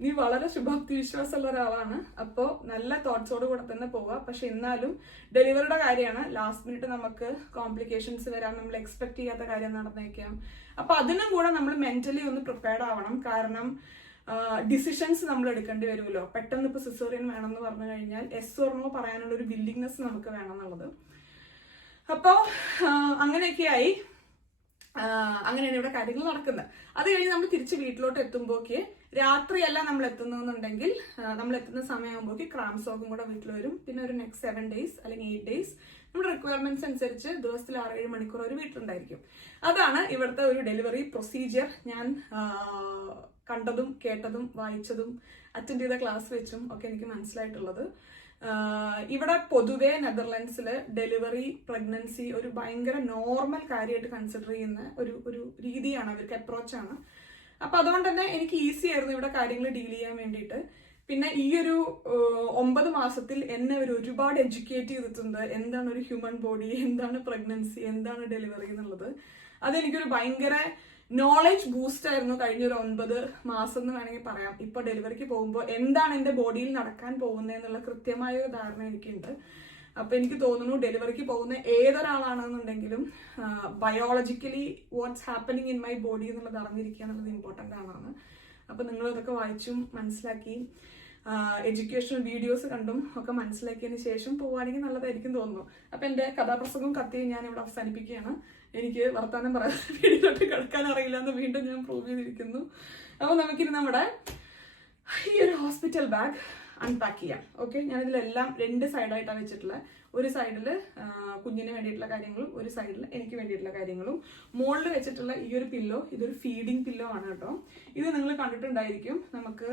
നീ വളരെ ശുഭാപ്തി വിശ്വാസമുള്ള ഒരാളാണ്, അപ്പോൾ നല്ല തോട്ട്സോട് കൂടെ തന്നെ പോവുക. പക്ഷെ എന്നാലും ഡെലിവറിയുടെ കാര്യമാണ്, ലാസ്റ്റ് മിനിറ്റ് നമുക്ക് കോംപ്ലിക്കേഷൻസ് വരാം, നമ്മൾ എക്സ്പെക്ട് ചെയ്യാത്ത കാര്യം നടന്നേക്കാം. അപ്പൊ അതിനും കൂടെ നമ്മൾ മെന്റലി ഒന്ന് പ്രിപ്പയർഡ് ആവണം. കാരണം ഡിസിഷൻസ് നമ്മൾ എടുക്കേണ്ടി വരുമല്ലോ. പെട്ടെന്ന് ഇപ്പൊ സിസേറിയൻ വേണമെന്ന് പറഞ്ഞു കഴിഞ്ഞാൽ എസ് ഓർ നോ പറയാനുള്ള ഒരു വില്ലിങ്നെസ് നമുക്ക് വേണം എന്നുള്ളത്. അപ്പോ അങ്ങനെയൊക്കെയായി അങ്ങനെയാണ് ഇവിടെ കാര്യങ്ങൾ നടക്കുന്നത്. അത് കഴിഞ്ഞ് നമ്മൾ തിരിച്ച് വീട്ടിലോട്ട് എത്തുമ്പോഴേക്ക് രാത്രിയല്ല നമ്മൾ എത്തുന്നുണ്ടെങ്കിൽ നമ്മൾ എത്തുന്ന സമയമാകുമ്പോഴേക്ക് ക്രാം സോക്കും കൂടെ വീട്ടിൽ വരും. പിന്നെ ഒരു നെക്സ്റ്റ് 7 days അല്ലെങ്കിൽ 8 days നമ്മുടെ റിക്വയർമെന്റ്സ് അനുസരിച്ച് ദിവസത്തിൽ 6-7 മണിക്കൂർ ഒരു വീട്ടിലുണ്ടായിരിക്കും. അതാണ് ഇവിടുത്തെ ഒരു ഡെലിവറി പ്രൊസീജിയർ. ഞാൻ കണ്ടതും കേട്ടതും വായിച്ചതും അറ്റൻഡ് ചെയ്ത ക്ലാസ് വെച്ചും ഒക്കെ എനിക്ക് മനസ്സിലായിട്ടുള്ളത്. ഇവിടെ പൊതുവെ നെതർലാൻഡ്സിൽ ഡെലിവറി പ്രഗ്നൻസി ഒരു ഭയങ്കര നോർമൽ കാര്യമായിട്ട് കൺസിഡർ ചെയ്യുന്ന ഒരു രീതിയാണ്, അവർക്ക് അപ്രോച്ചാണ്. അപ്പൊ അതുകൊണ്ട് തന്നെ എനിക്ക് ഈസി ആയിരുന്നു ഇവിടെ കാര്യങ്ങൾ ഡീൽ ചെയ്യാൻ വേണ്ടിയിട്ട്. പിന്നെ ഈ ഒരു 9 മാസത്തിൽ എന്നെ അവർ ഒരുപാട് എഡ്യൂക്കേറ്റ് ചെയ്തിട്ടുണ്ട്. എന്താണ് ഒരു ഹ്യൂമൻ ബോഡി, എന്താണ് പ്രഗ്നൻസി, എന്താണ് ഡെലിവറി എന്നുള്ളത്. അതെനിക്കൊരു ഭയങ്കര നോളജ് ബൂസ്റ്റ് ആയിരുന്നു കഴിഞ്ഞൊരു 9 മാസം എന്ന് വേണമെങ്കിൽ പറയാം. ഇപ്പൊ ഡെലിവറിക്ക് പോകുമ്പോൾ എന്താണ് എന്റെ ബോഡിയിൽ നടക്കാൻ പോകുന്നത് എന്നുള്ള കൃത്യമായ ഒരു ധാരണ എനിക്കുണ്ട്. അപ്പൊ എനിക്ക് തോന്നുന്നു ഡെലിവറിക്ക് പോകുന്ന ഏതൊരാളാണെന്നുണ്ടെങ്കിലും biologically what's happening in my body എന്നുള്ളത് അറിഞ്ഞിരിക്കുക എന്നുള്ളത് ഇമ്പോർട്ടൻ്റ് ആണ്. അപ്പൊ നിങ്ങൾ ഇതൊക്കെ വായിച്ചും മനസ്സിലാക്കി എഡ്യൂക്കേഷണൽ വീഡിയോസ് കണ്ടും ഒക്കെ മനസ്സിലാക്കിയതിന് ശേഷം പോവുകയാണെങ്കിൽ നല്ലതായിരിക്കും തോന്നുന്നു. അപ്പൊ എന്റെ കഥാപ്രസംഗവും കഥയും ഞാൻ ഇവിടെ അവസാനിപ്പിക്കുകയാണ്. എനിക്ക് വർത്താനം പറയാൻ വീഡിയോട്ട് കിടക്കാൻ അറിയില്ല എന്ന് വീണ്ടും ഞാൻ പ്രൂവ് ചെയ്തിരിക്കുന്നു. അപ്പൊ നമുക്കിനി നമ്മുടെ ഈ ഒരു ഹോസ്പിറ്റൽ ബാഗ് അൺപാക്ക് ചെയ്യാം. ഓക്കെ, ഞാനിതിലെല്ലാം 2 സൈഡായിട്ടാണ് വെച്ചിട്ടുള്ളത്. ഒരു സൈഡിൽ കുഞ്ഞിന് വേണ്ടിയിട്ടുള്ള കാര്യങ്ങളും ഒരു സൈഡിൽ എനിക്ക് വേണ്ടിയിട്ടുള്ള കാര്യങ്ങളും. മുകളിൽ വെച്ചിട്ടുള്ള ഈ ഒരു പില്ലോ ഇതൊരു ഫീഡിങ് പില്ലോ ആണ് കേട്ടോ. ഇത് നിങ്ങൾ കണ്ടിട്ടുണ്ടായിരിക്കും. നമുക്ക്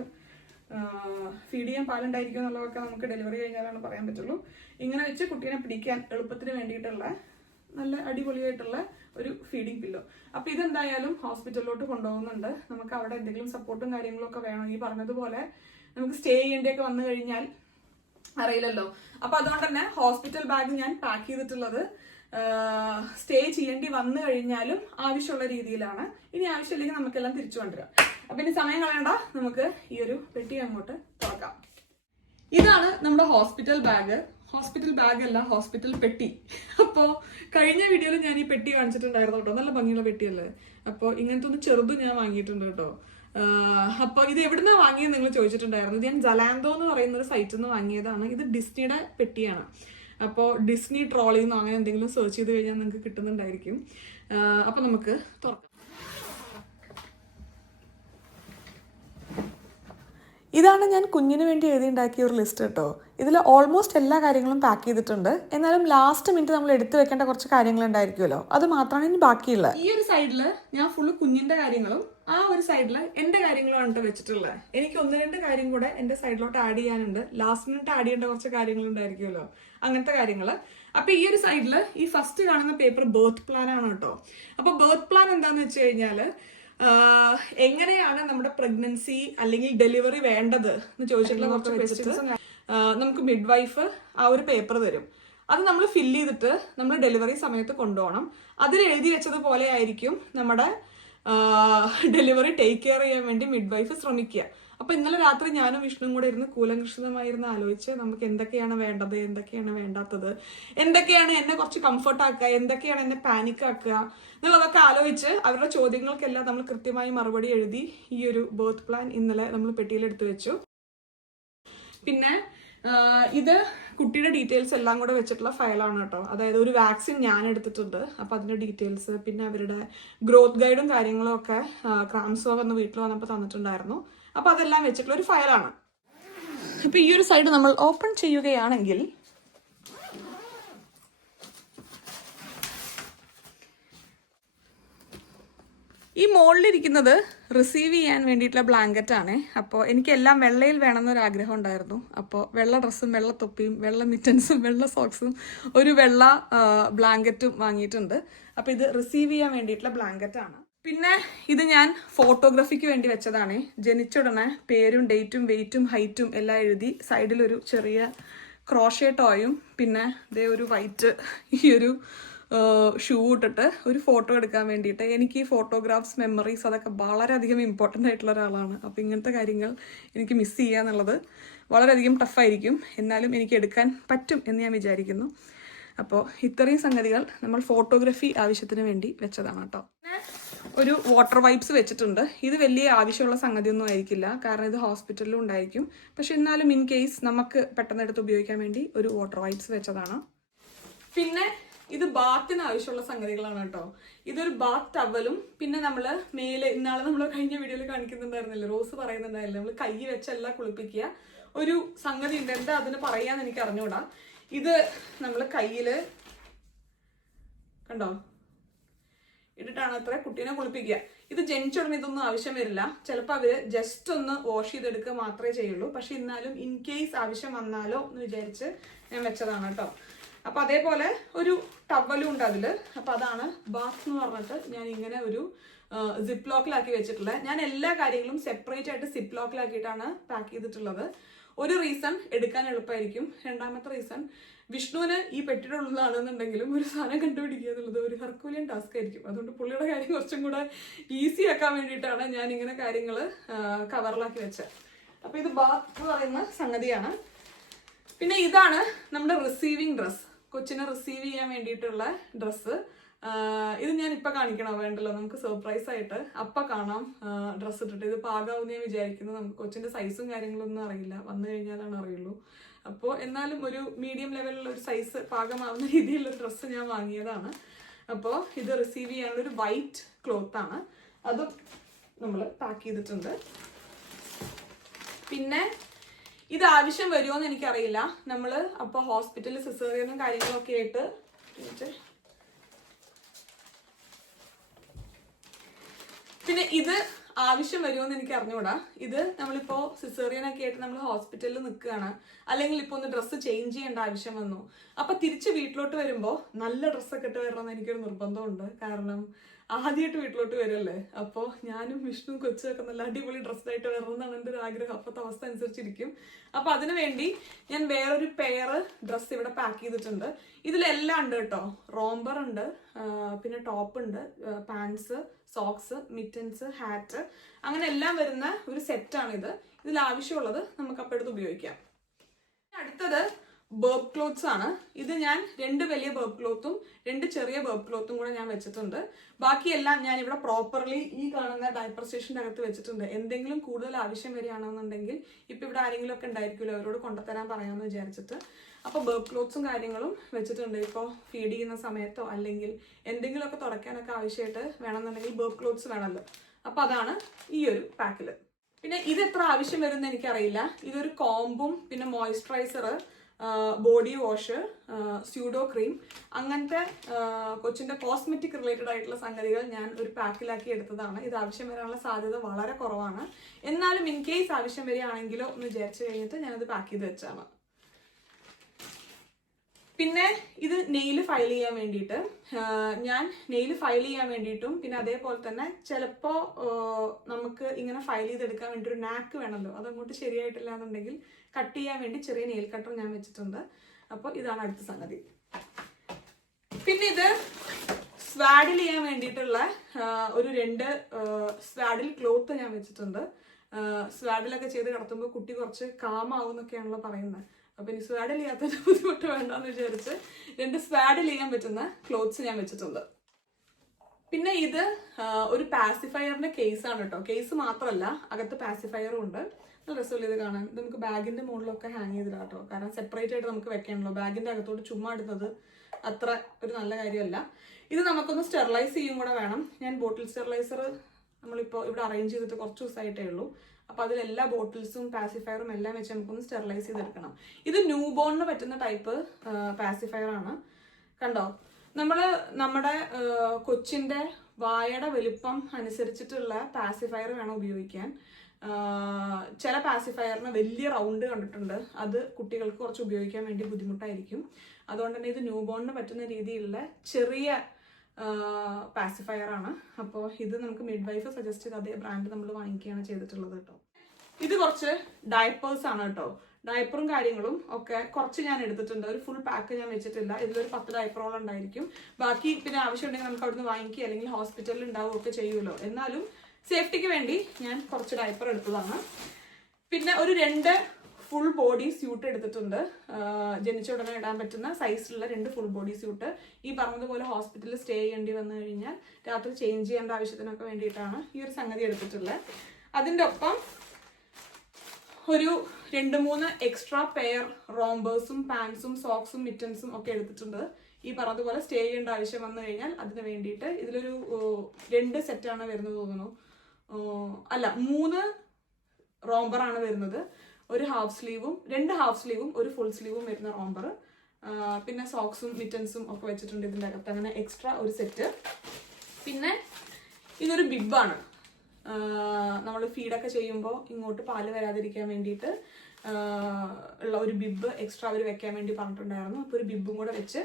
ഫീഡ് ചെയ്യാൻ പാലുണ്ടായിരിക്കും എന്നുള്ളതൊക്കെ നമുക്ക് ഡെലിവറി കഴിഞ്ഞാലാണ് പറയാൻ പറ്റുള്ളൂ. ഇങ്ങനെ വെച്ച് കുട്ടീനെ പിടിക്കാൻ എളുപ്പത്തിന് വേണ്ടിയിട്ടുള്ള നല്ല അടിപൊളിയായിട്ടുള്ള ഒരു ഫീഡിങ് പില്ലോ. അപ്പൊ ഇതെന്തായാലും ഹോസ്പിറ്റലിലോട്ട് കൊണ്ടുപോകുന്നുണ്ട്. നമുക്ക് അവിടെ എന്തെങ്കിലും സപ്പോർട്ടും കാര്യങ്ങളും ഒക്കെ വേണം. ഈ പറഞ്ഞതുപോലെ നമുക്ക് സ്റ്റേ ചെയ്യേണ്ടിയൊക്കെ വന്നു കഴിഞ്ഞാൽ അറിയില്ലല്ലോ. അപ്പൊ അതുകൊണ്ട് തന്നെ ഹോസ്പിറ്റൽ ബാഗ് ഞാൻ പാക്ക് ചെയ്തിട്ടുള്ളത് സ്റ്റേ ചെയ്യേണ്ടി വന്നു കഴിഞ്ഞാലും ആവശ്യമുള്ള രീതിയിലാണ്. ഇനി ആവശ്യമില്ലെങ്കിൽ നമുക്കെല്ലാം തിരിച്ചു കൊണ്ടുവരാം. അപ്പൊ ഇനി സമയം കളയണ്ട, നമുക്ക് ഈ ഒരു പെട്ടി അങ്ങോട്ട് തുറക്കാം. ഇതാണ് നമ്മുടെ ഹോസ്പിറ്റൽ ബാഗ്. ഹോസ്പിറ്റൽ ബാഗ് അല്ല, ഹോസ്പിറ്റൽ പെട്ടി. അപ്പോൾ കഴിഞ്ഞ വീഡിയോയിൽ ഞാൻ ഈ പെട്ടി കാണിച്ചിട്ടുണ്ടായിരുന്നു കേട്ടോ. നല്ല ഭംഗിയുള്ള പെട്ടിയല്ലേ. അപ്പോൾ ഇങ്ങനത്തെ ഒന്ന് ചെറുതും ഞാൻ വാങ്ങിയിട്ടുണ്ട് കേട്ടോ. അപ്പോൾ ഇത് എവിടുന്നാ വാങ്ങിയത് നിങ്ങൾ ചോദിച്ചിട്ടുണ്ടായിരുന്നു. ഇത് ഞാൻ ജലാന്തോ എന്ന് പറയുന്ന ഒരു സൈറ്റിൽ നിന്ന് വാങ്ങിയതാണ്. ഇത് ഡിസ്നിയുടെ പെട്ടിയാണ്. അപ്പോൾ ഡിസ്നി ട്രോളിന്നോ അങ്ങനെ എന്തെങ്കിലും സെർച്ച് ചെയ്ത് കഴിഞ്ഞാൽ നിങ്ങൾക്ക് കിട്ടുന്നുണ്ടായിരിക്കും. അപ്പോൾ നമുക്ക് തുറക്കാം. ഇതാണ് ഞാൻ കുഞ്ഞിന് വേണ്ടി എഴുതിയുണ്ടാക്കിയ ഒരു ലിസ്റ്റ് കേട്ടോ. ഇതിൽ ഓൾമോസ്റ്റ് എല്ലാ കാര്യങ്ങളും പാക്ക് ചെയ്തിട്ടുണ്ട്. എന്നാലും ലാസ്റ്റ് മിനിറ്റ് നമ്മൾ എടുത്തു വെക്കേണ്ട കുറച്ച് കാര്യങ്ങൾ ഉണ്ടായിരിക്കുമല്ലോ, അത് മാത്രമാണ് ഇനി ബാക്കിയുള്ളത്. ഈ ഒരു സൈഡിൽ ഞാൻ ഫുള്ള് കുഞ്ഞിന്റെ കാര്യങ്ങളും ആ ഒരു സൈഡിൽ എന്റെ കാര്യങ്ങളുമാണ് കേട്ടോ വെച്ചിട്ടുള്ളത്. എനിക്ക് 1-2 കാര്യം കൂടെ എന്റെ സൈഡിലോട്ട് ആഡ് ചെയ്യാനുണ്ട്. ലാസ്റ്റ് മിനിറ്റ് ആഡ് ചെയ്യേണ്ട കുറച്ച് കാര്യങ്ങൾ ഉണ്ടായിരിക്കുമല്ലോ, അങ്ങനത്തെ കാര്യങ്ങൾ. അപ്പൊ ഈ ഒരു സൈഡിൽ ഈ ഫസ്റ്റ് കാണുന്ന പേപ്പർ ബർത്ത് പ്ലാൻ ആണ് കേട്ടോ. അപ്പൊ ബർത്ത് പ്ലാൻ എന്താന്ന് വെച്ച് കഴിഞ്ഞാല് എങ്ങനെയാണ് നമ്മുടെ പ്രഗ്നൻസി അല്ലെങ്കിൽ ഡെലിവറി വേണ്ടത് എന്ന് ചോദിച്ചിട്ടുള്ള കുറച്ച് ക്വസ്റ്റ്യൻസ് നമുക്ക് മിഡ് വൈഫ് ആ ഒരു പേപ്പർ തരും. അത് നമ്മൾ ഫില്ല് ചെയ്തിട്ട് നമ്മൾ ഡെലിവറി സമയത്ത് കൊണ്ടുപോകണം. അതിൽ എഴുതി വെച്ചതുപോലെ ആയിരിക്കും നമ്മുടെ ഡെലിവറി ടേക്ക് കെയർ ചെയ്യാൻ വേണ്ടി മിഡ് വൈഫ് ശ്രമിക്കുക. അപ്പൊ ഇന്നലെ രാത്രി ഞാനും വിഷ്ണുവും കൂടെ ഇരുന്ന് കൂലങ്കൃഷിതമായിരുന്ന് ആലോചിച്ച് നമുക്ക് എന്തൊക്കെയാണ് വേണ്ടത്, എന്തൊക്കെയാണ് വേണ്ടാത്തത്, എന്തൊക്കെയാണ് എന്നെ കുറച്ച് കംഫർട്ട് ആക്കുക, എന്തൊക്കെയാണ് എന്നെ പാനിക് ആക്കുക എന്നുള്ളതൊക്കെ ആലോചിച്ച് അവരുടെ ചോദ്യങ്ങൾക്കെല്ലാം നമ്മൾ കൃത്യമായി മറുപടി എഴുതി ഈ ഒരു ബർത്ത് പ്ലാൻ ഇന്നലെ നമ്മൾ പെട്ടിയിൽ എടുത്തു വെച്ചു. പിന്നെ ഇത് കുട്ടിയുടെ ഡീറ്റെയിൽസ് എല്ലാം കൂടെ വെച്ചിട്ടുള്ള ഫയലാണ് കേട്ടോ. അതായത് ഒരു വാക്സിൻ ഞാൻ എടുത്തിട്ടുണ്ട്, അപ്പൊ അതിന്റെ ഡീറ്റെയിൽസ്, പിന്നെ അവരുടെ ഗ്രോത്ത് ഗൈഡും കാര്യങ്ങളും ഒക്കെ ക്രാംസോ വന്ന് വീട്ടിൽ വന്നപ്പോൾ തന്നിട്ടുണ്ടായിരുന്നു. അപ്പൊ അതെല്ലാം വെച്ചിട്ടുള്ള ഒരു ഫയലാണ്. അപ്പൊ ഈ ഒരു സൈഡ് നമ്മൾ ഓപ്പൺ ചെയ്യുകയാണെങ്കിൽ ഈ മുകളിലിരിക്കുന്നത് റിസീവ് ചെയ്യാൻ വേണ്ടിയിട്ടുള്ള ബ്ലാങ്കറ്റ് ആണ്. അപ്പോൾ എനിക്കെല്ലാം വെള്ളയിൽ വേണമെന്നൊരു ആഗ്രഹം ഉണ്ടായിരുന്നു. അപ്പോൾ വെള്ള ഡ്രസ്സും വെള്ള തൊപ്പിയും വെള്ള മിറ്റൻസും വെള്ള സോക്സും ഒരു വെള്ള ബ്ലാങ്കറ്റും വാങ്ങിയിട്ടുണ്ട്. അപ്പോൾ ഇത് റിസീവ് ചെയ്യാൻ വേണ്ടിയിട്ടുള്ള ബ്ലാങ്കറ്റ് ആണ്. പിന്നെ ഇത് ഞാൻ ഫോട്ടോഗ്രാഫിക്ക് വേണ്ടി വെച്ചതാണ്. ജനിച്ചുടനെ പേരും ഡേറ്റും വെയിറ്റും ഹൈറ്റും എല്ലാം എഴുതി സൈഡിലൊരു ചെറിയ ക്രോഷേ ടോയും പിന്നെ ഇതേ ഒരു വൈറ്റ് ഈ ഒരു ഷൂ ഇട്ടിട്ട് ഒരു ഫോട്ടോ എടുക്കാൻ വേണ്ടിയിട്ട്. എനിക്ക് ഈ ഫോട്ടോഗ്രാഫ്സ്, മെമ്മറീസ് അതൊക്കെ വളരെയധികം ഇമ്പോർട്ടൻ്റ് ആയിട്ടുള്ള ഒരാളാണ്. അപ്പോൾ ഇങ്ങനത്തെ കാര്യങ്ങൾ എനിക്ക് മിസ് ചെയ്യുക എന്നുള്ളത് വളരെയധികം ടഫായിരിക്കും. എന്നാലും എനിക്ക് എടുക്കാൻ പറ്റും എന്ന് ഞാൻ വിചാരിക്കുന്നു. അപ്പോൾ ഇത്രയും സംഗതികൾ നമ്മൾ ഫോട്ടോഗ്രാഫി ആവശ്യത്തിന് വേണ്ടി വെച്ചതാണ് കേട്ടോ. പിന്നെ ഒരു വാട്ടർ വൈപ്സ് വെച്ചിട്ടുണ്ട്. ഇത് വലിയ ആവശ്യമുള്ള സംഗതിയൊന്നും ആയിരിക്കില്ല, കാരണം ഇത് ഹോസ്പിറ്റലിലും ഉണ്ടായിരിക്കും. പക്ഷെ എന്നാലും ഇൻ കേസ് നമുക്ക് പെട്ടെന്ന് എടുത്ത് ഉപയോഗിക്കാൻ വേണ്ടി ഒരു വാട്ടർ വൈപ്സ് വെച്ചതാണ്. പിന്നെ ഇത് ബാത്തിന് ആവശ്യമുള്ള സംഗതികളാണ് കേട്ടോ. ഇതൊരു ബാത്ത് ടവലും പിന്നെ നമ്മള് മേലെ ഇന്നാളെ നമ്മൾ കഴിഞ്ഞ വീഡിയോയിൽ കാണിക്കുന്നുണ്ടായിരുന്നില്ല, റോസ് പറയുന്നുണ്ടായില്ലേ, നമ്മൾ കൈ വെച്ചല്ല കുളിപ്പിക്കുക. ഒരു സംഗതി ഉണ്ട്, എന്താ അതിന് പറയാന്ന് എനിക്ക് അറിഞ്ഞൂടാ. ഇത് നമ്മൾ കയ്യില് കണ്ടോ ഇട്ടിട്ടാണ് അത്ര കുട്ടീനെ കുളിപ്പിക്കുക. ഇത് ജനിച്ചുടനെ ഇതൊന്നും ആവശ്യം വരില്ല. ചിലപ്പോൾ അവര് ജസ്റ്റ് ഒന്ന് വാഷ് ചെയ്തെടുക്കുക മാത്രമേ ചെയ്യുള്ളൂ. പക്ഷെ എന്നാലും ഇൻ കേസ് ആവശ്യം വന്നാലോ എന്ന് വിചാരിച്ച് ഞാൻ വെച്ചതാണ് കേട്ടോ. അപ്പൊ അതേപോലെ ഒരു ടവലും ഉണ്ട് അതില്. അപ്പൊ അതാണ് ബാത്ത് എന്ന് പറഞ്ഞിട്ട് ഞാൻ ഇങ്ങനെ ഒരു സിപ്പ് ലോക്കിലാക്കി വെച്ചിട്ടുള്ളത്. ഞാൻ എല്ലാ കാര്യങ്ങളും സെപ്പറേറ്റ് ആയിട്ട് സിപ്പ് ലോക്കിലാക്കിയിട്ടാണ് പാക്ക് ചെയ്തിട്ടുള്ളത്. ഒരു റീസൺ എടുക്കാൻ എളുപ്പമായിരിക്കും. രണ്ടാമത്തെ റീസൺ വിഷ്ണുവിന് ഈ പെട്ടിയുടെ ഉള്ളതാണെന്നുണ്ടെങ്കിലും ഒരു സാധനം കണ്ടുപിടിക്കുക എന്നുള്ളത് ഒരു ഹെർക്കുലിയൻ ടാസ്ക് ആയിരിക്കും. അതുകൊണ്ട് പുള്ളിയുടെ കാര്യം കുറച്ചും കൂടെ ഈസി ആക്കാൻ വേണ്ടിയിട്ടാണ് ഞാൻ ഇങ്ങനെ കാര്യങ്ങൾ കവറിലാക്കി വെച്ചത്. അപ്പൊ ഇത് ബാത്ത് എന്ന് പറയുന്ന സംഗതിയാണ്. പിന്നെ ഇതാണ് നമ്മുടെ റിസീവിങ് ഡ്രസ്സ്, കൊച്ചിനെ റിസീവ് ചെയ്യാൻ വേണ്ടിയിട്ടുള്ള ഡ്രസ്സ്. ഇത് ഞാൻ ഇപ്പൊ കാണിക്കണോ വേണ്ടല്ലോ, നമുക്ക് സർപ്രൈസ് ആയിട്ട് അപ്പൊ കാണാം ഡ്രസ്സ് ഇട്ടിട്ട്. ഇത് പാകാവുന്ന ഞാൻ വിചാരിക്കുന്നു. നമുക്ക് കൊച്ചിന്റെ സൈസും കാര്യങ്ങളൊന്നും അറിയില്ല, വന്നു കഴിഞ്ഞാലാണ് അറിയുള്ളൂ. അപ്പോൾ എന്നാലും ഒരു മീഡിയം ലെവലിലുള്ള ഒരു സൈസ് പാകമാവുന്ന രീതിയിലുള്ള ഡ്രസ്സ് ഞാൻ വാങ്ങിയതാണ്. അപ്പോൾ ഇത് റിസീവ് ചെയ്യാനുള്ള ഒരു വൈറ്റ് ക്ലോത്ത് ആണ്, അതും നമ്മൾ പാക്ക് ചെയ്തിട്ടുണ്ട്. പിന്നെ ഇത് ആവശ്യം വരുമോ എന്ന് എനിക്കറിയില്ല. നമ്മൾ അപ്പോൾ ഹോസ്പിറ്റലിൽ സിസേറിയനും കാര്യങ്ങളൊക്കെ ആയിട്ട് പിന്നെ ഇത് ആവശ്യം വരുമോ എന്ന് എനിക്ക് അറിഞ്ഞുകൂടാ. ഇത് നമ്മളിപ്പോ സിസേറിയനൊക്കെ ആയിട്ട് നമ്മൾ ഹോസ്പിറ്റലിൽ നിൽക്കുകയാണ്, അല്ലെങ്കിൽ ഇപ്പൊ ഒന്ന് ഡ്രസ്സ് ചേഞ്ച് ചെയ്യേണ്ട ആവശ്യം വന്നു, അപ്പൊ തിരിച്ച് വീട്ടിലോട്ട് വരുമ്പോൾ നല്ല ഡ്രസ്സൊക്കെ ഇട്ട് വരണമെന്ന് എനിക്കൊരു നിർബന്ധമുണ്ട്. കാരണം ആദ്യമായിട്ട് വീട്ടിലോട്ട് വരുമല്ലേ, അപ്പോൾ ഞാനും വിഷ്ണു കൊച്ചുമൊക്കെ നല്ല അടിപൊളി ഡ്രസ്സായിട്ട് വരണമെന്നാണ് എൻ്റെ ഒരു ആഗ്രഹം. അപ്പോഴത്തെ അവസ്ഥ അനുസരിച്ചിരിക്കും. അപ്പോൾ അതിനു വേണ്ടി ഞാൻ വേറൊരു പെയർ ഡ്രസ്സ് ഇവിടെ പാക്ക് ചെയ്തിട്ടുണ്ട്. ഇതിലെല്ലാം ഉണ്ട് കേട്ടോ. റോംബർ ഉണ്ട്, പിന്നെ ടോപ്പ് ഉണ്ട്, പാൻസ്, സോക്സ്, മിറ്റൻസ്, ഹാറ്റ്, അങ്ങനെ എല്ലാം വരുന്ന ഒരു സെറ്റാണിത്. ഇതിൽ ആവശ്യമുള്ളത് നമുക്ക് അപ്പോൾ എടുത്ത് ഉപയോഗിക്കാം. അടുത്തത് ബർബ് ക്ലോത്ത്സ് ആണ്. ഇത് ഞാൻ 2 വലിയ ബർബ് ക്ലോത്തും 2 ചെറിയ ബർബ് ക്ലോത്തും കൂടെ ഞാൻ വെച്ചിട്ടുണ്ട്. ബാക്കിയെല്ലാം ഞാൻ ഇവിടെ പ്രോപ്പർലി ഈ കാണുന്ന ഡയപ്പർ സ്റ്റേഷൻ്റെ അകത്ത് വെച്ചിട്ടുണ്ട്. എന്തെങ്കിലും കൂടുതൽ ആവശ്യം വരികയാണെന്നുണ്ടെങ്കിൽ ഇപ്പം ഇവിടെ ആരെങ്കിലും ഒക്കെ ഉണ്ടായിരിക്കുമല്ലോ, അവരോട് കൊണ്ടുതരാൻ പറയാമെന്ന് വിചാരിച്ചിട്ട് അപ്പോൾ ബർബ് ക്ലോത്ത്സും കാര്യങ്ങളും വെച്ചിട്ടുണ്ട്. ഇപ്പോൾ ഫീഡ് ചെയ്യുന്ന സമയത്തോ അല്ലെങ്കിൽ എന്തെങ്കിലുമൊക്കെ തുടയ്ക്കാനൊക്കെ ആവശ്യമായിട്ട് വേണമെന്നുണ്ടെങ്കിൽ ബർബ് ക്ലോത്ത്സ് വേണമല്ലോ. അപ്പോൾ അതാണ് ഈ ഒരു പാക്കിൽ. പിന്നെ ഇത് എത്ര ആവശ്യം വരുമെന്ന് എനിക്കറിയില്ല. ഇതൊരു കോംബും പിന്നെ moisturiser, body wash, pseudo cream, അങ്ങനത്തെ കൊച്ചിൻ്റെ കോസ്മെറ്റിക് റിലേറ്റഡ് ആയിട്ടുള്ള സംഗതികൾ ഞാൻ ഒരു പാക്കിലാക്കി എടുത്തതാണ്. ഇത് ആവശ്യം വരാനുള്ള സാധ്യത വളരെ കുറവാണ്. എന്നാലും ഇൻ കേസ് ആവശ്യം വരികയാണെങ്കിലോ എന്ന് വിചാരിച്ചു കഴിഞ്ഞിട്ട് ഞാനത് പാക്ക് ചെയ്ത് വെച്ചാണ്. പിന്നെ ഇത് നെയിൽ ഫയൽ ചെയ്യാൻ വേണ്ടിയിട്ട് ഞാൻ നെയിൽ ഫയൽ ചെയ്യാൻ വേണ്ടിയിട്ടും പിന്നെ അതേപോലെ തന്നെ ചിലപ്പോൾ നമുക്ക് ഇങ്ങനെ ഫയൽ ചെയ്തെടുക്കാൻ വേണ്ടി ഒരു നാക്ക് വേണമല്ലോ, അതങ്ങോട്ട് ശരിയായിട്ടില്ല എന്നുണ്ടെങ്കിൽ കട്ട് ചെയ്യാൻ വേണ്ടി ചെറിയ നെയിൽ കട്ടർ ഞാൻ വെച്ചിട്ടുണ്ട്. അപ്പോൾ ഇതാണ് അടുത്ത സംഗതി. പിന്നെ ഇത് സ്വാഡിൽ ചെയ്യാൻ വേണ്ടിയിട്ടുള്ള ഒരു 2 സ്വാഡിൽ ക്ലോത്ത് ഞാൻ വെച്ചിട്ടുണ്ട്. സ്വാഡിലൊക്കെ ചെയ്ത് കിടത്തുമ്പോൾ കുട്ടി കുറച്ച് കാമാവും എന്നൊക്കെയാണല്ലോ പറയുന്നത്. അപ്പൊ ഇനി സ്വാഡിൽ ചെയ്യാത്ത ബുദ്ധിമുട്ട് വേണ്ടെന്ന് വിചാരിച്ച് 2 സ്വാഡിൽ ചെയ്യാൻ പറ്റുന്ന ക്ലോത്ത്സ് ഞാൻ വെച്ചിട്ടുണ്ട്. പിന്നെ ഇത് ഒരു പാസിഫയറിന്റെ കേസാണ് കേട്ടോ. കേസ് മാത്രമല്ല, അകത്ത് പാസിഫയറും ഉണ്ട്. നല്ല രസമില്ല ഇത് കാണാൻ. ഇത് നമുക്ക് ബാഗിന്റെ മുകളിലൊക്കെ ഹാങ് ചെയ്തിടാം കേട്ടോ. കാരണം സെപ്പറേറ്റ് ആയിട്ട് നമുക്ക് വെക്കണല്ലോ. ബാഗിന്റെ അകത്തോട്ട് ചുമ്മാ ഇടുന്നത് അത്ര ഒരു നല്ല കാര്യമല്ല. ഇത് നമുക്കൊന്ന് സ്റ്റെറിലൈസ് ചെയ്യും കൂടെ വേണം. ഞാൻ ബോട്ടിൽ സ്റ്റെറിലൈസർ നമ്മളിപ്പോൾ ഇവിടെ അറേഞ്ച് ചെയ്തിട്ട് കുറച്ച് ദിവസമായിട്ടേ ഉള്ളൂ. അപ്പോൾ അതിലെല്ലാ ബോട്ടിൽസും പാസിഫയറും എല്ലാം വെച്ച് നമുക്കൊന്ന് സ്റ്റെറിലൈസ് ചെയ്തെടുക്കണം. ഇത് ന്യൂ ബോണിന് പറ്റുന്ന ടൈപ്പ് പാസിഫയർ ആണ്. കണ്ടോ, നമ്മുടെ കൊച്ചിൻ്റെ വായയുടെ വലിപ്പം അനുസരിച്ചിട്ടുള്ള പാസിഫയർ വേണം ഉപയോഗിക്കാൻ. ചില പാസിഫയറിന് വലിയ റൗണ്ട് കണ്ടിട്ടുണ്ട്. അത് കുട്ടികൾക്ക് കുറച്ച് ഉപയോഗിക്കാൻ വേണ്ടി ബുദ്ധിമുട്ടായിരിക്കും. അതുകൊണ്ട് തന്നെ ഇത് ന്യൂ ബോണിന് പറ്റുന്ന രീതിയിലുള്ള ചെറിയ പാസിഫയർ ആണ്. അപ്പോൾ ഇത് നമുക്ക് മിഡ് വൈഫ് സജസ്റ്റ് ചെയ്ത് അതേ ബ്രാൻഡ് നമ്മൾ വാങ്ങിക്കുകയാണ് ചെയ്തിട്ടുള്ളത് കേട്ടോ. ഇത് കുറച്ച് ഡയപ്പേഴ്സ് ആണ് കേട്ടോ. ഡയപ്പറും കാര്യങ്ങളും ഒക്കെ കുറച്ച് ഞാൻ എടുത്തിട്ടുണ്ട്. ഒരു ഫുൾ പാക്ക് ഞാൻ വെച്ചിട്ടില്ല. ഇതിലൊരു 10 ഡയപ്പറോളം ഉണ്ടായിരിക്കും. ബാക്കി പിന്നെ ആവശ്യമുണ്ടെങ്കിൽ നമുക്ക് അവിടുന്ന് വാങ്ങിക്കുക അല്ലെങ്കിൽ ഹോസ്പിറ്റലിൽ ഉണ്ടാവുകയൊക്കെ ചെയ്യുമല്ലോ. എന്നാലും സേഫ്റ്റിക്ക് വേണ്ടി ഞാൻ കുറച്ച് ഡയപ്പർ എടുത്തതാണ്. പിന്നെ ഒരു 2 ഫുൾ ബോഡി സ്യൂട്ട് എടുത്തിട്ടുണ്ട്. ജനിച്ച ഉടനെ ഇടാൻ പറ്റുന്ന സൈസിലുള്ള 2 ഫുൾ ബോഡി സ്യൂട്ട്. ഈ പറഞ്ഞതുപോലെ ഹോസ്പിറ്റലിൽ സ്റ്റേ ചെയ്യേണ്ടി വന്നു കഴിഞ്ഞാൽ രാത്രി ചേഞ്ച് ചെയ്യേണ്ട ആവശ്യത്തിനൊക്കെ വേണ്ടിയിട്ടാണ് ഈ ഒരു സംഗതി എടുത്തിട്ടുള്ളത്. അതിൻ്റെ ഒപ്പം ഒരു 2-3 എക്സ്ട്രാ പെയർ റോംബേഴ്സും പാൻസും സോക്സും മിറ്റൻസും ഒക്കെ എടുത്തിട്ടുണ്ട്. ഈ പറഞ്ഞതുപോലെ സ്റ്റേ ചെയ്യേണ്ട ആവശ്യം വന്നു കഴിഞ്ഞാൽ അതിന് വേണ്ടിയിട്ട്. ഇതിലൊരു 2 സെറ്റാണ് വരുന്നത് തോന്നുന്നു. അല്ല, 3 റോംബറാണ് വരുന്നത്. ഒരു ഹാഫ് സ്ലീവും 2 ഹാഫ് സ്ലീവും ഒരു ഫുൾ സ്ലീവും വരുന്ന റോംബർ. പിന്നെ സോക്സും മിറ്റൻസും ഒക്കെ വെച്ചിട്ടുണ്ട് ഇതിൻ്റെ അകത്ത്. അങ്ങനെ എക്സ്ട്രാ ഒരു സെറ്റ്. പിന്നെ ഇതൊരു ബിബാണ്. നമ്മൾ ഫീഡൊക്കെ ചെയ്യുമ്പോൾ ഇങ്ങോട്ട് പാല് വരാതിരിക്കാൻ വേണ്ടിയിട്ട് ഉള്ള ഒരു ബിബ് എക്സ്ട്രാ അവർ വെക്കാൻ വേണ്ടി പറഞ്ഞിട്ടുണ്ടായിരുന്നു. അപ്പോൾ ഒരു ബിബും കൂടെ വെച്ച്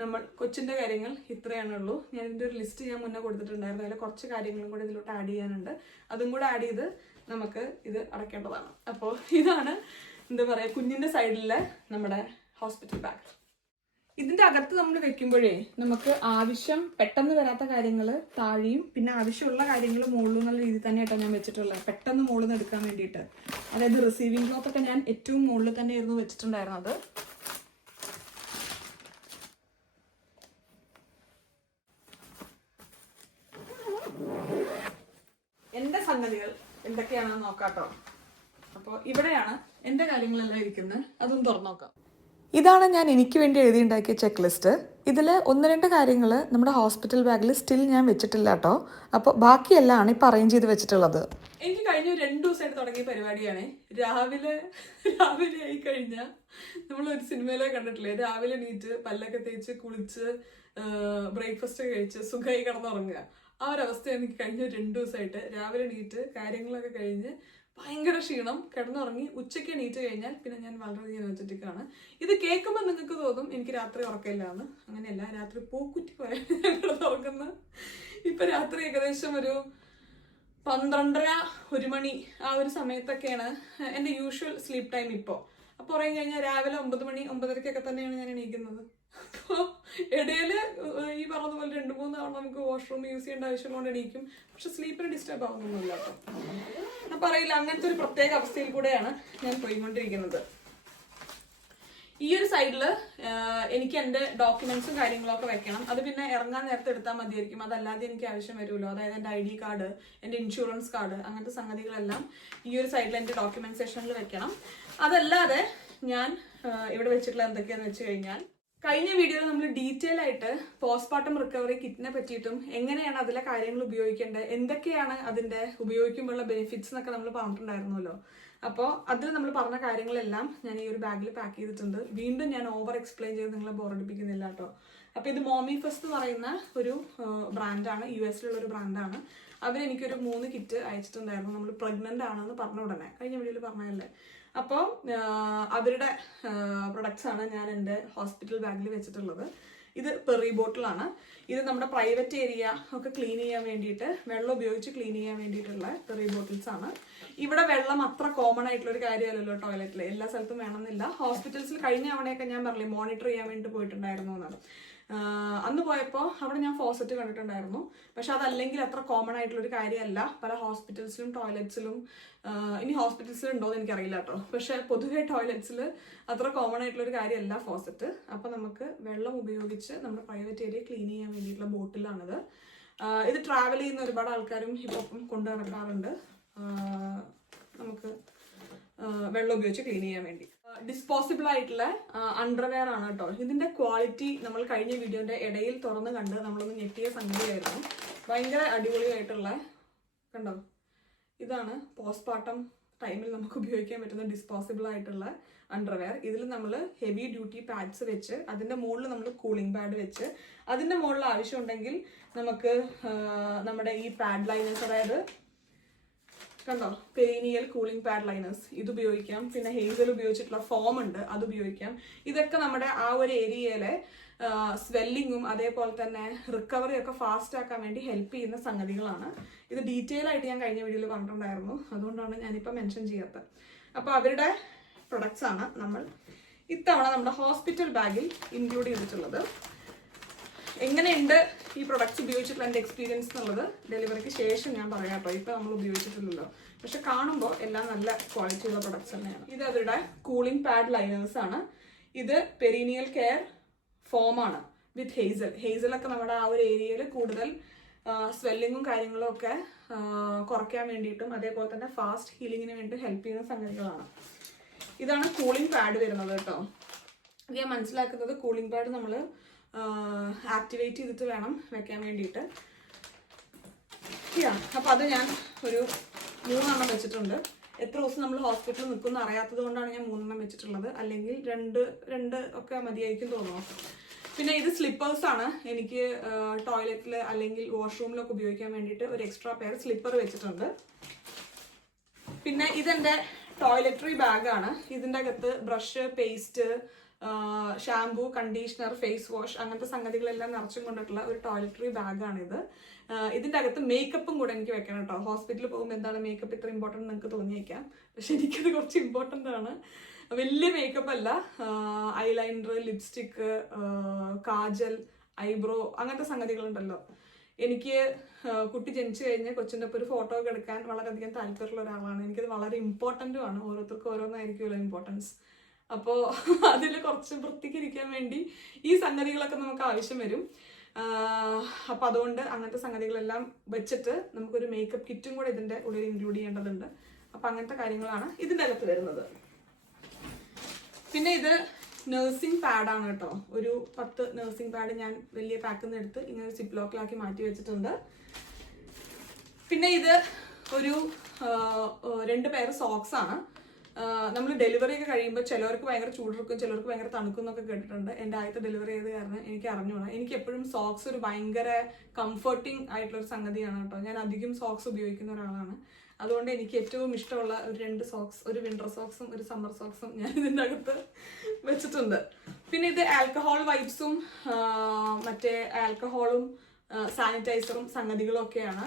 നമ്മൾ കൊച്ചിൻ്റെ കാര്യങ്ങൾ ഇത്രയാണുള്ളൂ. ഞാൻ ഇതിൻ്റെ ഒരു ലിസ്റ്റ് ഞാൻ മുന്നേ കൊടുത്തിട്ടുണ്ടായിരുന്നു. അതിൽ കുറച്ച് കാര്യങ്ങളും കൂടെ ഇതിലോട്ട് ആഡ് ചെയ്യാനുണ്ട്. അതും കൂടെ ആഡ് ചെയ്ത് നമുക്ക് ഇത് അടയ്ക്കേണ്ടതാണ്. അപ്പോൾ ഇതാണ് എന്താ പറയുക, കുഞ്ഞിൻ്റെ സൈഡിലെ നമ്മുടെ ഹോസ്പിറ്റൽ ബാഗ്. ഇതിൻ്റെ അകത്ത് നമ്മൾ വെക്കുമ്പോഴേ നമുക്ക് ആവശ്യം പെട്ടെന്ന് വരാത്ത കാര്യങ്ങൾ താഴെയും പിന്നെ ആവശ്യമുള്ള കാര്യങ്ങൾ മുകളിലും എന്നുള്ള രീതിയിൽ തന്നെയായിട്ടാണ് ഞാൻ വെച്ചിട്ടുള്ളത്. പെട്ടെന്ന് മുകളിൽ നിന്ന് എടുക്കാൻ വേണ്ടിയിട്ട്. അതായത് റിസീവിംഗ് ക്ലോത്ത് ഒക്കെ ഞാൻ ഏറ്റവും മുകളിൽ തന്നെയായിരുന്നു വെച്ചിട്ടുണ്ടായിരുന്നത്. എൻ്റെ സംഗതികൾ എന്തൊക്കെയാണെന്ന് നോക്കാട്ടോ. അപ്പോൾ ഇവിടെയാണ് എൻ്റെ കാര്യങ്ങളെല്ലാം ഇരിക്കുന്നത്. അതൊന്ന് തുറന്നു നോക്കാം. ഇതാണ് ഞാൻ എനിക്ക് വേണ്ടി എഴുതിയുണ്ടാക്കിയ ചെക്ക് ലിസ്റ്റ്. ഇതിൽ 1-2 കാര്യങ്ങൾ നമ്മുടെ ഹോസ്പിറ്റൽ ബാഗിൽ സ്റ്റിൽ ഞാൻ വെച്ചിട്ടില്ല കേട്ടോ. അപ്പോൾ ബാക്കിയെല്ലാം ആണ് ഇപ്പോൾ അറേഞ്ച് ചെയ്ത് വെച്ചിട്ടുള്ളത്. എനിക്ക് കഴിഞ്ഞ 2 ദിവസമായിട്ട് തുടങ്ങിയ പരിപാടിയാണ്. രാവിലെ ആയി കഴിഞ്ഞാൽ നമ്മളൊരു സിനിമയിലൊക്കെ കണ്ടിട്ടില്ലേ, രാവിലെ എണീറ്റ് പല്ലൊക്കെ തേച്ച് കുളിച്ച് ബ്രേക്ക്ഫാസ്റ്റ് കഴിച്ച് സുഖമായി കിടന്നുറങ്ങുക. ആ ഒരവസ്ഥ എനിക്ക് കഴിഞ്ഞ 2 ദിവസമായിട്ട്. രാവിലെ എണീറ്റ് കാര്യങ്ങളൊക്കെ കഴിഞ്ഞ് ഭയങ്കര ക്ഷീണം, കിടന്നുറങ്ങി. ഉച്ചയ്ക്ക് എണീറ്റ് കഴിഞ്ഞാൽ പിന്നെ ഞാൻ വളരെയധികം എനർജറ്റിക്കാണ്. ഇത് കേൾക്കുമ്പോൾ നിങ്ങൾക്ക് തോന്നും എനിക്ക് രാത്രി ഉറക്കമില്ല എന്ന്. അങ്ങനെയല്ല, രാത്രി പൂക്കുറ്റി പോലെ കിടന്നുറങ്ങുന്ന. ഇപ്പൊ രാത്രി ഏകദേശം ഒരു 12:30-1 മണി ആ ഒരു സമയത്തൊക്കെയാണ് എൻ്റെ യൂഷ്വൽ സ്ലീപ്പ് ടൈം ഇപ്പോൾ. അപ്പോൾ പറയാൻ കഴിഞ്ഞാൽ രാവിലെ 9 മണി 9:30 തന്നെയാണ് ഞാൻ എണീക്കുന്നത്. അപ്പോൾ ഇടയില് ഈ പറഞ്ഞതുപോലെ 2-3 തവണ നമുക്ക് വാഷ്റൂം യൂസ് ചെയ്യേണ്ട ആവശ്യമുള്ളതുകൊണ്ട് എണീക്കും. പക്ഷെ സ്ലീപ്പിന് ഡിസ്റ്റർബ് ആവുന്നൊന്നുമില്ല കേട്ടോ. ഞാൻ പറയില്ല, അങ്ങനത്തെ ഒരു പ്രത്യേക അവസ്ഥയിൽ കൂടെയാണ് ഞാൻ പോയിക്കൊണ്ടിരിക്കുന്നത്. ഈ ഒരു സൈഡില് എനിക്ക് എൻ്റെ ഡോക്യുമെന്റ്സും കാര്യങ്ങളൊക്കെ വെക്കണം. അത് പിന്നെ ഇറങ്ങാൻ നേരത്തെ എടുത്താൽ മതിയായിരിക്കും. അതല്ലാതെ എനിക്ക് ആവശ്യം വരുമല്ലോ. അതായത് എൻ്റെ ID കാർഡ്, എൻ്റെ ഇൻഷുറൻസ് കാർഡ്, അങ്ങനത്തെ സംഗതികളെല്ലാം ഈ ഒരു സൈഡിൽ എൻ്റെ ഡോക്യുമെന്റ് സെക്ഷനിൽ വെക്കണം. അതല്ലാതെ ഞാൻ ഇവിടെ വെച്ചിട്ടുള്ള എന്തൊക്കെയാന്ന് വെച്ച് കഴിഞ്ഞാൽ, കഴിഞ്ഞ വീഡിയോയിൽ നമ്മൾ ഡീറ്റെയിൽ ആയിട്ട് പോസ്റ്റ്മോർട്ടം റിക്കവറി കിറ്റിനെ പറ്റിയിട്ടും എങ്ങനെയാണ് അതിലെ കാര്യങ്ങൾ ഉപയോഗിക്കേണ്ടത്, എന്തൊക്കെയാണ് അതിന്റെ ഉപയോഗിക്കുമ്പോഴുള്ള ബെനിഫിറ്റ്സ് എന്നൊക്കെ നമ്മൾ പറഞ്ഞിട്ടുണ്ടായിരുന്നല്ലോ. അപ്പോൾ അതിൽ നമ്മൾ പറഞ്ഞ കാര്യങ്ങളെല്ലാം ഞാൻ ഈ ഒരു ബാഗിൽ പാക്ക് ചെയ്തിട്ടുണ്ട്. വീണ്ടും ഞാൻ ഓവർ എക്സ്പ്ലെയിൻ ചെയ്ത് നിങ്ങളെ ബോറടിപ്പിക്കുന്നില്ല കേട്ടോ. അപ്പോൾ ഇത് മോമി ഫസ്റ്റ് എന്ന് പറയുന്ന ഒരു ബ്രാൻഡാണ്, US-ലുള്ള ഒരു ബ്രാൻഡാണ്. അവരെനിക്കൊരു 3 കിറ്റ് അയച്ചിട്ടുണ്ടായിരുന്നു. നമ്മൾ പ്രഗ്നന്റ് ആണെന്ന് പറഞ്ഞ ഉടനെ, കഴിഞ്ഞ വീഡിയോയിൽ പറഞ്ഞതല്ലേ. അപ്പോൾ അവരുടെ പ്രൊഡക്ട്സ് ആണ് ഞാൻ എൻ്റെ ഹോസ്പിറ്റൽ ബാഗിൽ വെച്ചിട്ടുള്ളത്. ഇത് പെറി ബോട്ടിലാണ്. ഇത് നമ്മുടെ പ്രൈവറ്റ് ഏരിയ ഒക്കെ ക്ലീൻ ചെയ്യാൻ വേണ്ടിയിട്ട്, വെള്ളം ഉപയോഗിച്ച് ക്ലീൻ ചെയ്യാൻ വേണ്ടിയിട്ടുള്ള പെറി ബോട്ടിൽസ് ആണ്. ഇവിടെ വെള്ളം അത്ര കോമൺ ആയിട്ടുള്ള ഒരു കാര്യമല്ലല്ലോ ടോയ്ലറ്റിൽ, എല്ലാ സ്ഥലത്തും വേണമെന്നില്ല. ഹോസ്പിറ്റൽസിൽ കഴിഞ്ഞ തവണയൊക്കെ ഞാൻ പറഞ്ഞില്ലേ മോണിറ്റർ ചെയ്യാൻ വേണ്ടി പോയിട്ടുണ്ടായിരുന്നു എന്നാണ്. അന്ന് പോയപ്പോൾ അവിടെ ഞാൻ ഫോസറ്റ് കണ്ടിട്ടുണ്ടായിരുന്നു. പക്ഷെ അതല്ലെങ്കിൽ അത്ര കോമൺ ആയിട്ടുള്ള ഒരു കാര്യമല്ല. പല ഹോസ്പിറ്റൽസിലും ടോയ്ലറ്റ്സിലും, ഇനി ഹോസ്പിറ്റൽസിൽ ഉണ്ടോ എന്ന് എനിക്കറിയില്ല കേട്ടോ, പക്ഷെ പൊതുവെ ടോയ്ലറ്റ്സിൽ അത്ര കോമൺ ആയിട്ടുള്ള ഒരു കാര്യമല്ല ഫോസറ്റ്. അപ്പോൾ നമുക്ക് വെള്ളം ഉപയോഗിച്ച് നമ്മുടെ പ്രൈവറ്റ് ഏരിയ ക്ലീൻ ചെയ്യാൻ വേണ്ടിയിട്ടുള്ള ബോട്ടിലാണിത്. ഇത് ട്രാവൽ ചെയ്യുന്ന ഒരുപാട് ആൾക്കാരും ഇപ്പം കൊണ്ടു നടക്കാറുണ്ട്, നമുക്ക് വെള്ളം ഉപയോഗിച്ച് ക്ലീൻ ചെയ്യാൻ വേണ്ടി. ഡിസ്പോസിബിൾ ആയിട്ടുള്ള അണ്ടർവെയർ ആണ് കേട്ടോ. ഇതിന്റെ ക്വാളിറ്റി നമ്മൾ കഴിഞ്ഞ വീഡിയോന്റെ ഇടയിൽ തുറന്ന് കണ്ട് നമ്മളൊന്ന് ഞെട്ടിയ സംഗതിയായിരുന്നു. ഭയങ്കര അടിപൊളിയായിട്ടുള്ള, കണ്ടോ, ഇതാണ് പോസ്റ്റ്മോർട്ടം ടൈമിൽ നമുക്ക് ഉപയോഗിക്കാൻ പറ്റുന്ന ഡിസ്പോസിബിൾ ആയിട്ടുള്ള അണ്ടർവെയർ. ഇതിൽ നമ്മൾ ഹെവി ഡ്യൂട്ടി പാഡ്സ് വെച്ച്, അതിന്റെ മുകളിൽ നമ്മൾ കൂളിംഗ് പാഡ് വെച്ച്, അതിന്റെ മുകളിൽ ആവശ്യമുണ്ടെങ്കിൽ നമുക്ക് നമ്മുടെ ഈ പാഡ് ലൈനേഴ്സ്, അതായത് കണ്ടോ പെരീനിയൽ കൂളിംഗ് പാഡ് ലൈനേഴ്സ്, ഇത് ഉപയോഗിക്കാം. പിന്നെ ഹേസൽ ഉപയോഗിച്ചിട്ടുള്ള ഫോം ഉണ്ട്, അത് ഉപയോഗിക്കാം. ഇതൊക്കെ നമ്മുടെ ആ ഒരു ഏരിയയിലെ സ്വെല്ലിങ്ങും അതേപോലെ തന്നെ റിക്കവറി ഒക്കെ ഫാസ്റ്റ് ആക്കാൻ വേണ്ടി ഹെൽപ്പ് ചെയ്യുന്ന സംഗതികളാണ്. ഇത് ഡീറ്റെയിൽ ആയിട്ട് ഞാൻ കഴിഞ്ഞ വീഡിയോയിൽ പറഞ്ഞിട്ടുണ്ടായിരുന്നു, അതുകൊണ്ടാണ് ഞാനിപ്പോൾ മെൻഷൻ ചെയ്യാത്തത്. അപ്പോൾ അവരുടെ പ്രൊഡക്ട്സ് ആണ് നമ്മൾ ഇത്തവണ നമ്മുടെ ഹോസ്പിറ്റൽ ബാഗിൽ ഇൻക്ലൂഡ് ചെയ്തിട്ടുള്ളത്. എങ്ങനെയുണ്ട് ഈ പ്രൊഡക്ട്സ് ഉപയോഗിച്ചിട്ടുള്ള എൻ്റെ എക്സ്പീരിയൻസ് എന്നുള്ളത് ഡെലിവറിക്ക് ശേഷം ഞാൻ പറയാം കേട്ടോ. ഇപ്പം നമ്മൾ ഉപയോഗിച്ചിട്ടില്ലല്ലോ, പക്ഷെ കാണുമ്പോൾ എല്ലാം നല്ല ക്വാളിറ്റി ഉള്ള പ്രൊഡക്ട്സ് തന്നെയാണ്. ഇത് അവരുടെ കൂളിംഗ് പാഡ് ലൈനേഴ്സ് ആണ്. ഇത് പെരീനിയൽ കെയർ ഫോം ആണ് വിത്ത് ഹേസൽ. ഹേസലൊക്കെ നമ്മുടെ ആ ഒരു ഏരിയയിൽ കൂടുതൽ സ്വെല്ലിങ്ങും കാര്യങ്ങളും ഒക്കെ കുറയ്ക്കാൻ വേണ്ടിയിട്ടും അതേപോലെ തന്നെ ഫാസ്റ്റ് ഹീലിങ്ങിന് വേണ്ടി ഹെൽപ്പ് ചെയ്യുന്ന സംഗതികളാണ്. ഇതാണ് കൂളിംഗ് പാഡ് വരുന്നത് കേട്ടോ. ഇത് ഞാൻ മനസ്സിലാക്കുന്നത് കൂളിംഗ് പാഡ് നമ്മൾ ആക്ടിവേറ്റ് ചെയ്തിട്ട് വേണം വെക്കാൻ വേണ്ടിയിട്ട്. അപ്പം അത് ഞാൻ ഒരു 3 എണ്ണം വെച്ചിട്ടുണ്ട്. എത്ര ദിവസം നമ്മൾ ഹോസ്പിറ്റലിൽ നിൽക്കുന്ന അറിയാത്തത് കൊണ്ടാണ് ഞാൻ 3 എണ്ണം വെച്ചിട്ടുള്ളത്, അല്ലെങ്കിൽ 2 ഒക്കെ മതിയായിരിക്കും തോന്നുന്നു. പിന്നെ ഇത് സ്ലിപ്പേഴ്സ് ആണ്. എനിക്ക് ടോയ്ലറ്റിൽ അല്ലെങ്കിൽ വാഷ്റൂമിലൊക്കെ ഉപയോഗിക്കാൻ വേണ്ടിയിട്ട് ഒരു എക്സ്ട്രാ പെയർ സ്ലിപ്പർ വെച്ചിട്ടുണ്ട്. പിന്നെ ഇതെൻ്റെ ടോയ്ലറ്ററി ബാഗാണ്. ഇതിൻ്റെ അകത്ത് brush, paste, shampoo, conditioner, face wash, അങ്ങനത്തെ സംഗതികളെല്ലാം നിറച്ചും കൊണ്ടിട്ടുള്ള ഒരു ടോയ്ലറ്ററി ബാഗാണിത്. ഇതിൻ്റെ അകത്ത് മേക്കപ്പും കൂടെ എനിക്ക് വെക്കണം കേട്ടോ. ഹോസ്പിറ്റലിൽ പോകുമ്പോൾ എന്താണ് മേക്കപ്പ് ഇത്ര ഇമ്പോർട്ടൻറ്റ് നിങ്ങൾക്ക് തോന്നിയേക്കാം, പക്ഷെ എനിക്കത് കുറച്ച് ഇമ്പോർട്ടൻ്റ് ആണ്. വലിയ മേക്കപ്പ് അല്ല, ഐലൈനർ, ലിപ്സ്റ്റിക്ക്, കാജൽ, ഐബ്രോ, അങ്ങനത്തെ സംഗതികളുണ്ടല്ലോ. എനിക്ക് കുട്ടി ജനിച്ചു കഴിഞ്ഞ് കൊച്ചിൻ്റെ ഒപ്പം ഒരു ഫോട്ടോ ഒക്കെ എടുക്കാൻ വളരെയധികം താല്പര്യമുള്ള ഒരാളാണ്. എനിക്കത് വളരെ ഇമ്പോർട്ടൻറ്റുമാണ്. ഓരോരുത്തർക്കും ഓരോന്നായിരിക്കുമല്ലോ ഇമ്പോർട്ടൻസ്. അപ്പോൾ അതിൽ കുറച്ച് വൃത്തിക്കിരിക്കാൻ വേണ്ടി ഈ സംഗതികളൊക്കെ നമുക്ക് ആവശ്യം വരും. അപ്പോൾ അതുകൊണ്ട് അങ്ങനത്തെ സംഗതികളെല്ലാം വെച്ചിട്ട് നമുക്കൊരു മേക്കപ്പ് കിറ്റും കൂടെ ഇതിൻ്റെ ഉള്ളിൽ ഇൻക്ലൂഡ് ചെയ്യേണ്ടതുണ്ട്. അപ്പോൾ അങ്ങനത്തെ കാര്യങ്ങളാണ് ഇതിൻ്റെ അകത്ത് വരുന്നത്. പിന്നെ ഇത് നഴ്സിംഗ് പാഡാണ് കേട്ടോ. ഒരു 10 നഴ്സിംഗ് പാഡ് ഞാൻ വലിയ പാക്കിൽ നിന്ന് എടുത്ത് ഇങ്ങനെ സിപ്പ് ലോക്കിലാക്കി മാറ്റി വെച്ചിട്ടുണ്ട്. പിന്നെ ഇത് ഒരു 2 പെയർ സോക്സ് ആണ്. നമ്മൾ ഡെലിവറി ഒക്കെ കഴിയുമ്പോൾ ചിലവർക്ക് ഭയങ്കര ചൂടെടുക്കും, ചിലവർക്ക് ഭയങ്കര തണുക്കും എന്നൊക്കെ കേട്ടിട്ടുണ്ട്. എൻ്റെ ആദ്യത്തെ ഡെലിവറി ചെയ്ത് കാരണം എനിക്ക് അറിഞ്ഞൂടാ. എനിക്ക് എപ്പോഴും സോക്സ് ഒരു ഭയങ്കര കംഫർട്ടിങ് ആയിട്ടുള്ളൊരു സംഗതിയാണ് കേട്ടോ. ഞാൻ അധികം സോക്സ് ഉപയോഗിക്കുന്ന ഒരാളാണ്. അതുകൊണ്ട് എനിക്ക് ഏറ്റവും ഇഷ്ടമുള്ള ഒരു 2 സോക്സ്, ഒരു വിന്റർ സോക്സും ഒരു സമ്മർ സോക്സും ഞാൻ ഇതിൻ്റെ അകത്ത് വെച്ചിട്ടുണ്ട്. പിന്നെ ഇത് ആൽക്കഹോൾ വൈപ്സും മറ്റേ ആൽക്കഹോളും സാനിറ്റൈസറും സംഗതികളും ഒക്കെയാണ്.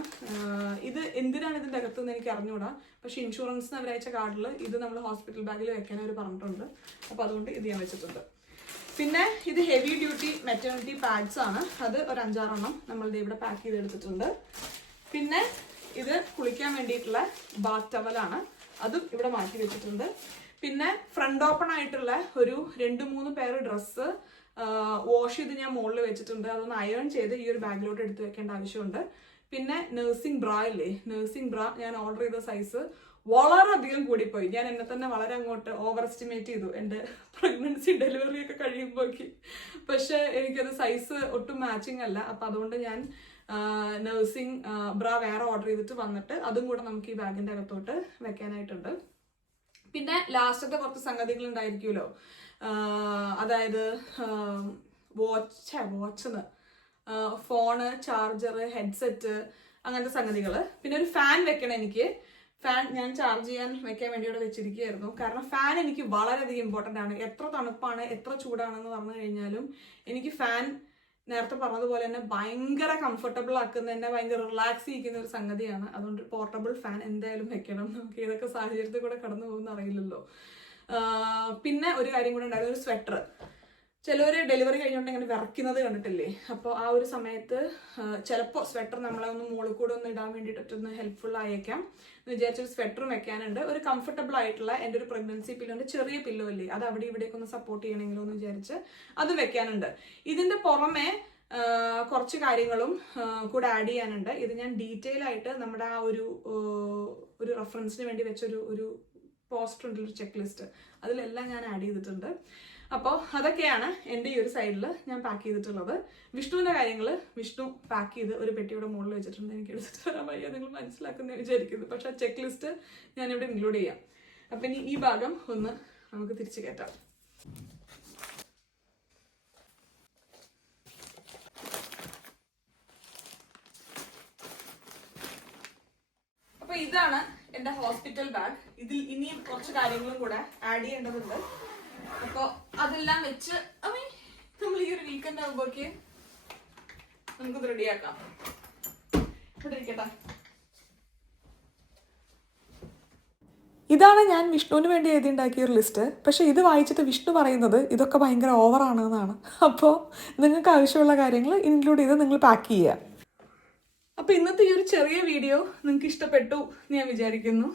ഇത് എന്തിനാണ് ഇതിൻ്റെ അകത്തെന്ന് എനിക്ക് അറിഞ്ഞുകൂടാ. പക്ഷെ ഇൻഷുറൻസിന് അവരയച്ച കാർഡിൽ ഇത് നമ്മൾ ഹോസ്പിറ്റൽ ബാഗിൽ വെക്കാൻ അവർ പറഞ്ഞിട്ടുണ്ട്. അപ്പോൾ അതുകൊണ്ട് ഇത് ഞാൻ വെച്ചിട്ടുണ്ട്. പിന്നെ ഇത് ഹെവി ഡ്യൂട്ടി മെറ്റേണിറ്റി പാഡ്സ് ആണ്. അത് ഒരു 5-6 എണ്ണം നമ്മളുടെ ഇവിടെ പാക്ക് ചെയ്തെടുത്തിട്ടുണ്ട്. പിന്നെ ഇത് കുളിക്കാൻ വേണ്ടിയിട്ടുള്ള ബാത്ത് ടവലാണ്. അതും ഇവിടെ മാറ്റി വെച്ചിട്ടുണ്ട്. പിന്നെ ഫ്രണ്ട് ഓപ്പൺ ആയിട്ടുള്ള ഒരു 2-3 പെയർ ഡ്രസ്സ് വാഷ് ചെയ്ത് ഞാൻ മുകളിൽ വെച്ചിട്ടുണ്ട്. അതൊന്ന് അയൺ ചെയ്ത് ഈ ഒരു ബാഗിലോട്ട് എടുത്ത് വെക്കേണ്ട ആവശ്യമുണ്ട്. പിന്നെ നഴ്സിംഗ് ബ്രാ ഇല്ലേ, നഴ്സിംഗ് ബ്രാ ഞാൻ ഓർഡർ ചെയ്ത സൈസ് വളരെയധികം കൂടിപ്പോയി. ഞാൻ എന്നെ തന്നെ വളരെ അങ്ങോട്ട് ഓവർ എസ്റ്റിമേറ്റ് ചെയ്തു എൻ്റെ പ്രഗ്നൻസി ഡെലിവറി ഒക്കെ കഴിയുമ്പോഴേക്ക്. പക്ഷെ എനിക്കത് സൈസ് ഒട്ടും മാച്ചിങ് അല്ല. അപ്പം അതുകൊണ്ട് ഞാൻ നഴ്സിംഗ് ബ്രാ വേറെ ഓർഡർ ചെയ്തിട്ട് വന്നിട്ട് അതും കൂടെ നമുക്ക് ഈ ബാഗിൻ്റെ അകത്തോട്ട് വെക്കാനായിട്ടുണ്ട്. പിന്നെ ലാസ്റ്റത്തെ കുറച്ച് സംഗതികൾ ഉണ്ടായിരിക്കുമല്ലോ, അതായത് വാച്ചെന്ന് ഫോണ്, ചാർജർ, ഹെഡ്സെറ്റ്, അങ്ങനത്തെ സംഗതികൾ. പിന്നെ ഒരു ഫാൻ വെക്കണം എനിക്ക്. ഫാൻ ഞാൻ ചാർജ് ചെയ്യാൻ വെക്കാൻ വേണ്ടി ഇവിടെ വെച്ചിരിക്കുകയായിരുന്നു. കാരണം ഫാൻ എനിക്ക് വളരെയധികം ഇമ്പോർട്ടൻ്റ് ആണ്. എത്ര തണുപ്പാണ് എത്ര ചൂടാണെന്ന് പറഞ്ഞു കഴിഞ്ഞാലും എനിക്ക് ഫാൻ നേരത്തെ പറഞ്ഞതുപോലെ തന്നെ ഭയങ്കര കംഫർട്ടബിൾ ആക്കുന്ന, എന്നെ ഭയങ്കര റിലാക്സ് ചെയ്യിക്കുന്ന ഒരു സംഗതിയാണ്. അതുകൊണ്ട് പോർട്ടബിൾ ഫാൻ എന്തായാലും വെക്കണം. നമുക്ക് ഏതൊക്കെ സാഹചര്യത്തിൽ കൂടെ കടന്നു പോകുന്ന അറിയില്ലല്ലോ. പിന്നെ ഒരു കാര്യം കൂടെ ഉണ്ടായിരുന്നു, ഒരു സ്വെറ്റർ. ചിലവർ ഡെലിവറി കഴിഞ്ഞുകൊണ്ട് ഇങ്ങനെ വിറയ്ക്കുന്നത് കണ്ടിട്ടില്ലേ? അപ്പോൾ ആ ഒരു സമയത്ത് ചിലപ്പോൾ സ്വെറ്റർ നമ്മളെ ഒന്ന് മുകളിൽ കൂടെ ഒന്ന് ഇടാൻ വേണ്ടിയിട്ടൊന്ന് ഹെൽപ്ഫുൾ ആയേക്കാം എന്ന് വിചാരിച്ചൊരു സ്വെറ്ററും വെക്കാനുണ്ട്. ഒരു കംഫർട്ടബിൾ ആയിട്ടുള്ള എൻ്റെ ഒരു പ്രഗ്നൻസി പില്ലോൻ്റെ ചെറിയ പില്ലോ അല്ലേ, അത് അവിടെ ഇവിടേക്ക് ഒന്ന് സപ്പോർട്ട് ചെയ്യണമെങ്കിലോ എന്ന് വിചാരിച്ച് അത് വെക്കാനുണ്ട്. ഇതിൻ്റെ പുറമെ കുറച്ച് കാര്യങ്ങളും കൂടെ ആഡ് ചെയ്യാനുണ്ട്. ഇത് ഞാൻ ഡീറ്റെയിൽ ആയിട്ട് നമ്മുടെ ആ ഒരു റെഫറൻസിന് വേണ്ടി വെച്ചൊരു പോസ്റ്റർ ഉണ്ടല്ലോ, ഒരു ചെക്ക് ലിസ്റ്റ്, അതിലെല്ലാം ഞാൻ ആഡ് ചെയ്തിട്ടുണ്ട്. അപ്പോൾ അതൊക്കെയാണ് എൻ്റെ ഈ ഒരു സൈഡിൽ ഞാൻ പാക്ക് ചെയ്തിട്ടുള്ളത്. വിഷ്ണുവിൻ്റെ കാര്യങ്ങൾ വിഷ്ണു പാക്ക് ചെയ്ത് ഒരു പെട്ടിയുടെ മുകളിൽ വെച്ചിട്ടുണ്ട്. എനിക്ക് എടുത്തിട്ട് വരാൻ വയ്യ, നിങ്ങൾ മനസ്സിലാക്കുന്ന വിചാരിക്കുന്നു. പക്ഷെ ആ ചെക്ക് ലിസ്റ്റ് ഞാനിവിടെ ഇൻക്ലൂഡ് ചെയ്യാം. അപ്പം ഇനി ഈ ഭാഗം ഒന്ന് നമുക്ക് തിരിച്ചു കയറ്റാം. അപ്പൊ ഇതാണ് എൻ്റെ ഹോസ്പിറ്റൽ ബാഗ്. ഇതിൽ ഇനിയും കുറച്ച് കാര്യങ്ങളും കൂടെ ആഡ് ചെയ്യേണ്ടതുണ്ട്. അപ്പൊ അതെല്ലാം വെച്ച് നമ്മൾ ഈ ഒരു വീക്കെൻഡ് ആകുമ്പോഴേക്ക് നമുക്കിത് റെഡിയാക്കാം. ഇവിടെ ഇരിക്കട്ടെ. ഇതാണ് ഞാൻ വിഷ്ണുവിന് വേണ്ടി എഴുതിയുണ്ടാക്കിയ ഒരു ലിസ്റ്റ്. പക്ഷേ ഇത് വായിച്ചിട്ട് വിഷ്ണു പറയുന്നത് ഇതൊക്കെ ഭയങ്കര ഓവറാണെന്നാണ്. അപ്പോൾ നിങ്ങൾക്ക് ആവശ്യമുള്ള കാര്യങ്ങൾ ഇൻക്ലൂഡ് ചെയ്ത് നിങ്ങൾ പാക്ക് ചെയ്യുക. അപ്പോൾ ഇന്നത്തെ ഈ ഒരു ചെറിയ വീഡിയോ നിങ്ങൾക്ക് ഇഷ്ടപ്പെട്ടു എന്ന് ഞാൻ വിചാരിക്കുന്നു.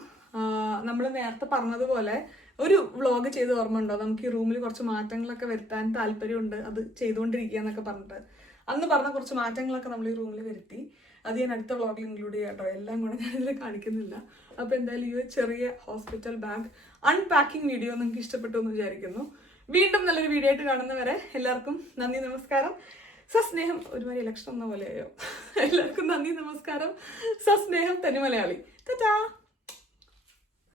നമ്മൾ നേരത്തെ പറഞ്ഞതുപോലെ ഒരു വ്ളോഗ് ചെയ്ത് ഓർമ്മ ഉണ്ടോ? നമുക്ക് ഈ റൂമിൽ കുറച്ച് മാറ്റങ്ങളൊക്കെ വരുത്താൻ താല്പര്യമുണ്ട്, അത് ചെയ്തുകൊണ്ടിരിക്കുക എന്നൊക്കെ പറഞ്ഞിട്ട് അന്ന് പറഞ്ഞ കുറച്ച് മാറ്റങ്ങളൊക്കെ നമ്മൾ ഈ റൂമിൽ വരുത്തി. അത് ഞാൻ അടുത്ത വ്ളോഗിൽ ഇൻക്ലൂഡ് ചെയ്യാം കേട്ടോ. എല്ലാം കൂടെ ഞാനിതിൽ കാണിക്കുന്നില്ല. അപ്പോൾ എന്തായാലും ഈ ചെറിയ ഹോസ്പിറ്റൽ ബാഗ് അൺപാക്കിംഗ് വീഡിയോ നിങ്ങൾക്ക് ഇഷ്ടപ്പെട്ടു എന്ന് വിചാരിക്കുന്നു. വീണ്ടും നല്ലൊരു വീഡിയോ ആയിട്ട് കാണുന്നവരെ എല്ലാവർക്കും നന്ദി, നമസ്കാരം, സസ്നേഹം. ഒരുമാതിരി ഇലക്ഷൻ എന്ന പോലെയോ. എല്ലാവർക്കും നന്ദി, നമസ്കാരം, സസ്നേഹം, തനി മലയാളി. ടാറ്റാ.